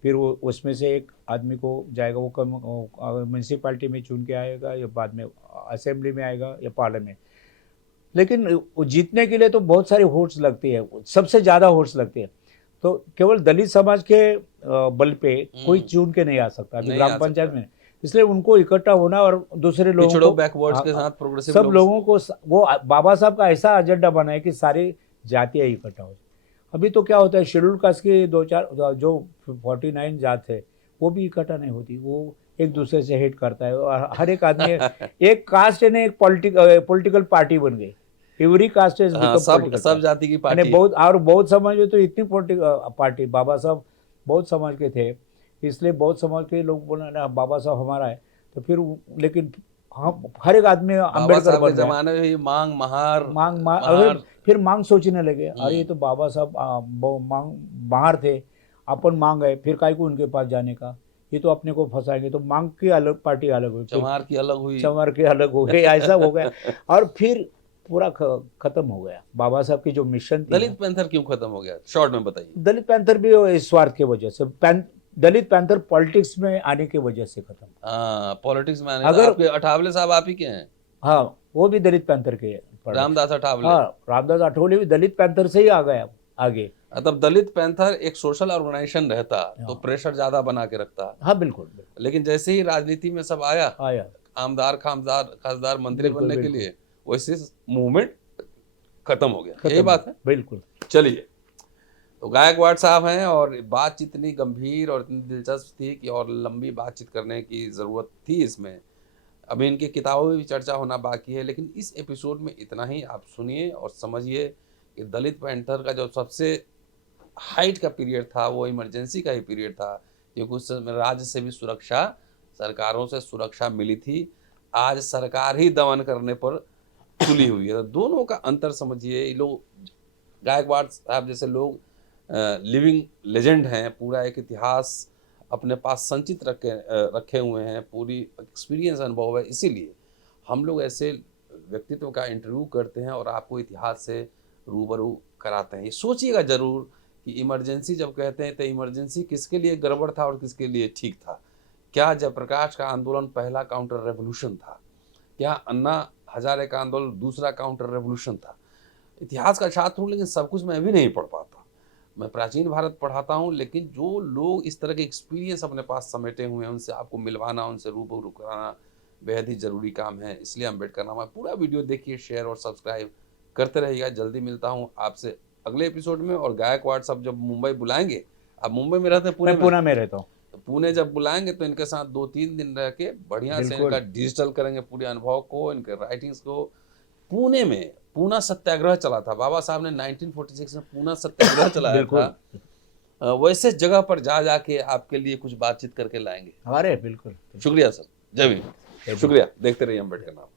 फिर वो उसमें से एक आदमी को जाएगा, वो कम म्यूनसिपाल्टी में चुन के आएगा, या बाद में असेंबली में आएगा या पार्लियामेंट। लेकिन जीतने के लिए तो बहुत सारी वोट्स लगती है, सबसे ज़्यादा वोट्स लगती है। तो केवल दलित समाज के बल पे कोई चुन के नहीं आ सकता अभी नहीं ग्राम आ पंचायत सकता। में। इसलिए उनको इकट्ठा होना और दूसरे लोगों पिछड़ों, को, बैकवर्ड्स के हाँ, साथ प्रोग्रेसिव सब लोग। लोगों को वो बाबा साहब का ऐसा एजेंडा बना है कि सारी जातियाँ इकट्ठा हो जाए। अभी तो क्या होता है, शेड्यूल कास्ट के 2-4 जो 49 जात है वो भी इकट्ठा नहीं होती, वो एक दूसरे से हेट करता है, और हर एक आदमी एक कास्ट है ना, एक पॉलिटिकल पार्टी बन गई। एवरी कास्ट इज हाँ, बिकम सब पॉलिटिकल जाति की यानी पार्टी है। बहुत, और बहुत समाज में तो इतनी पॉलिटिकल पार्टी, बाबा साहब बहुत समाज के थे, इसलिए बहुत समाज के लोग बोले ना बाबा साहब हमारा है, तो फिर लेकिन हम हर एक आदमी बाबा अम्बेडकर साहब के बन गया। जमाने में ही मांग महार अरे महार। फिर मांग सोचने लगे, अरे ये तो बाबा साहब मांग बाहर थे, अपन मांग है, फिर काय को उनके पास जाने का, ये तो अपने को फंसाएंगे। तो मांग की अलग पार्टी अलग हुई, फिर चमार की अलग हुई। चमर के अलग हो गए, ऐसा हो गया, और फिर पूरा खत्म हो गया बाबा साहब की जो मिशन थी। दलित पैंथर क्यों खत्म हो गया, शॉर्ट में बताइए। दलित पैंथर भी इस स्वार्थ की वजह से, दलित पैंथर पॉलिटिक्स में आने की वजह से खत्म। हाँ, पॉलिटिक्स में आने। अगर आपके अठावले साहब आप ही के हैं? हाँ, वो भी दलित पैंथर के रामदास अठावले। हाँ, रामदास अठौले भी दलित पैंथर से ही आ गया आगे। तब दलित पैंथर एक सोशल ऑर्गेनाइजेशन रहता तो प्रेशर ज्यादा बना के रखता। हाँ, बिल्कुल। लेकिन जैसे ही राजनीति में सब आया, आमदार खासदार मंत्री बनने के लिए, वैसे मूवमेंट खत्म हो गया। यही बात है, बिल्कुल। चलिए, तो गायकवाड़ साहब हैं, और बातचीत इतनी गंभीर और इतनी दिलचस्प थी कि और लंबी बातचीत करने की ज़रूरत थी इसमें। अभी इनकी किताबों में भी चर्चा होना बाकी है, लेकिन इस एपिसोड में इतना ही। आप सुनिए और समझिए कि दलित पैंथर का जो सबसे हाइट का पीरियड था, वो इमरजेंसी का ही पीरियड था, क्योंकि उस समय राज्य से भी सुरक्षा, सरकारों से सुरक्षा मिली थी। आज सरकार ही दमन करने पर तुली हुई है। तो दोनों का अंतर समझिए। ये लोग, गायकवाड़ साहब जैसे लोग लिविंग लेजेंड हैं, पूरा एक इतिहास अपने पास संचित रखे हुए हैं, पूरी एक्सपीरियंस अनुभव है। इसीलिए हम लोग ऐसे व्यक्तित्व का इंटरव्यू करते हैं और आपको इतिहास से रूबरू कराते हैं। ये सोचिएगा जरूर कि इमरजेंसी जब कहते हैं तो इमरजेंसी किसके लिए गड़बड़ था और किसके लिए ठीक था। क्या जयप्रकाश का आंदोलन पहला काउंटर रेवोल्यूशन था? क्या अन्ना हजारे का आंदोलन दूसरा काउंटर रेवोल्यूशन था? इतिहास का छात्र हूँ, लेकिन सब कुछ मैं भी नहीं पढ़ पाता। मैं प्राचीन भारत पढ़ाता हूँ, लेकिन जो लोग इस तरह के एक्सपीरियंस अपने पास समेटे हुए हैं, उनसे आपको मिलवाना, उनसे रूबरू कराना बेहद ही ज़रूरी काम है। इसलिए अम्बेडकरनामा पूरा वीडियो देखिए, शेयर और सब्सक्राइब करते रहिएगा। जल्दी मिलता हूँ आपसे अगले एपिसोड में। और गायकवाड़ साहब जब मुंबई बुलाएंगे, आप मुंबई में रहते हैं, पुणे मैं में? पुणे में रहता हूँ। तो पुणे जब बुलाएंगे तो इनके साथ 2-3 दिन रह के बढ़िया से बिल्कुल। इनका डिजिटल करेंगे, पूरे अनुभव को, इनके राइटिंग्स को। पुणे में पूना सत्याग्रह चला था, बाबा साहब ने 1946 में पूना सत्याग्रह चलाया था। बिल्कुल। वैसे जगह पर जा जाके आपके लिए कुछ बातचीत करके लाएंगे। अरे बिल्कुल। शुक्रिया सर, जय भीम। शुक्रिया। देखते रहिए अम्बेडकर नामा।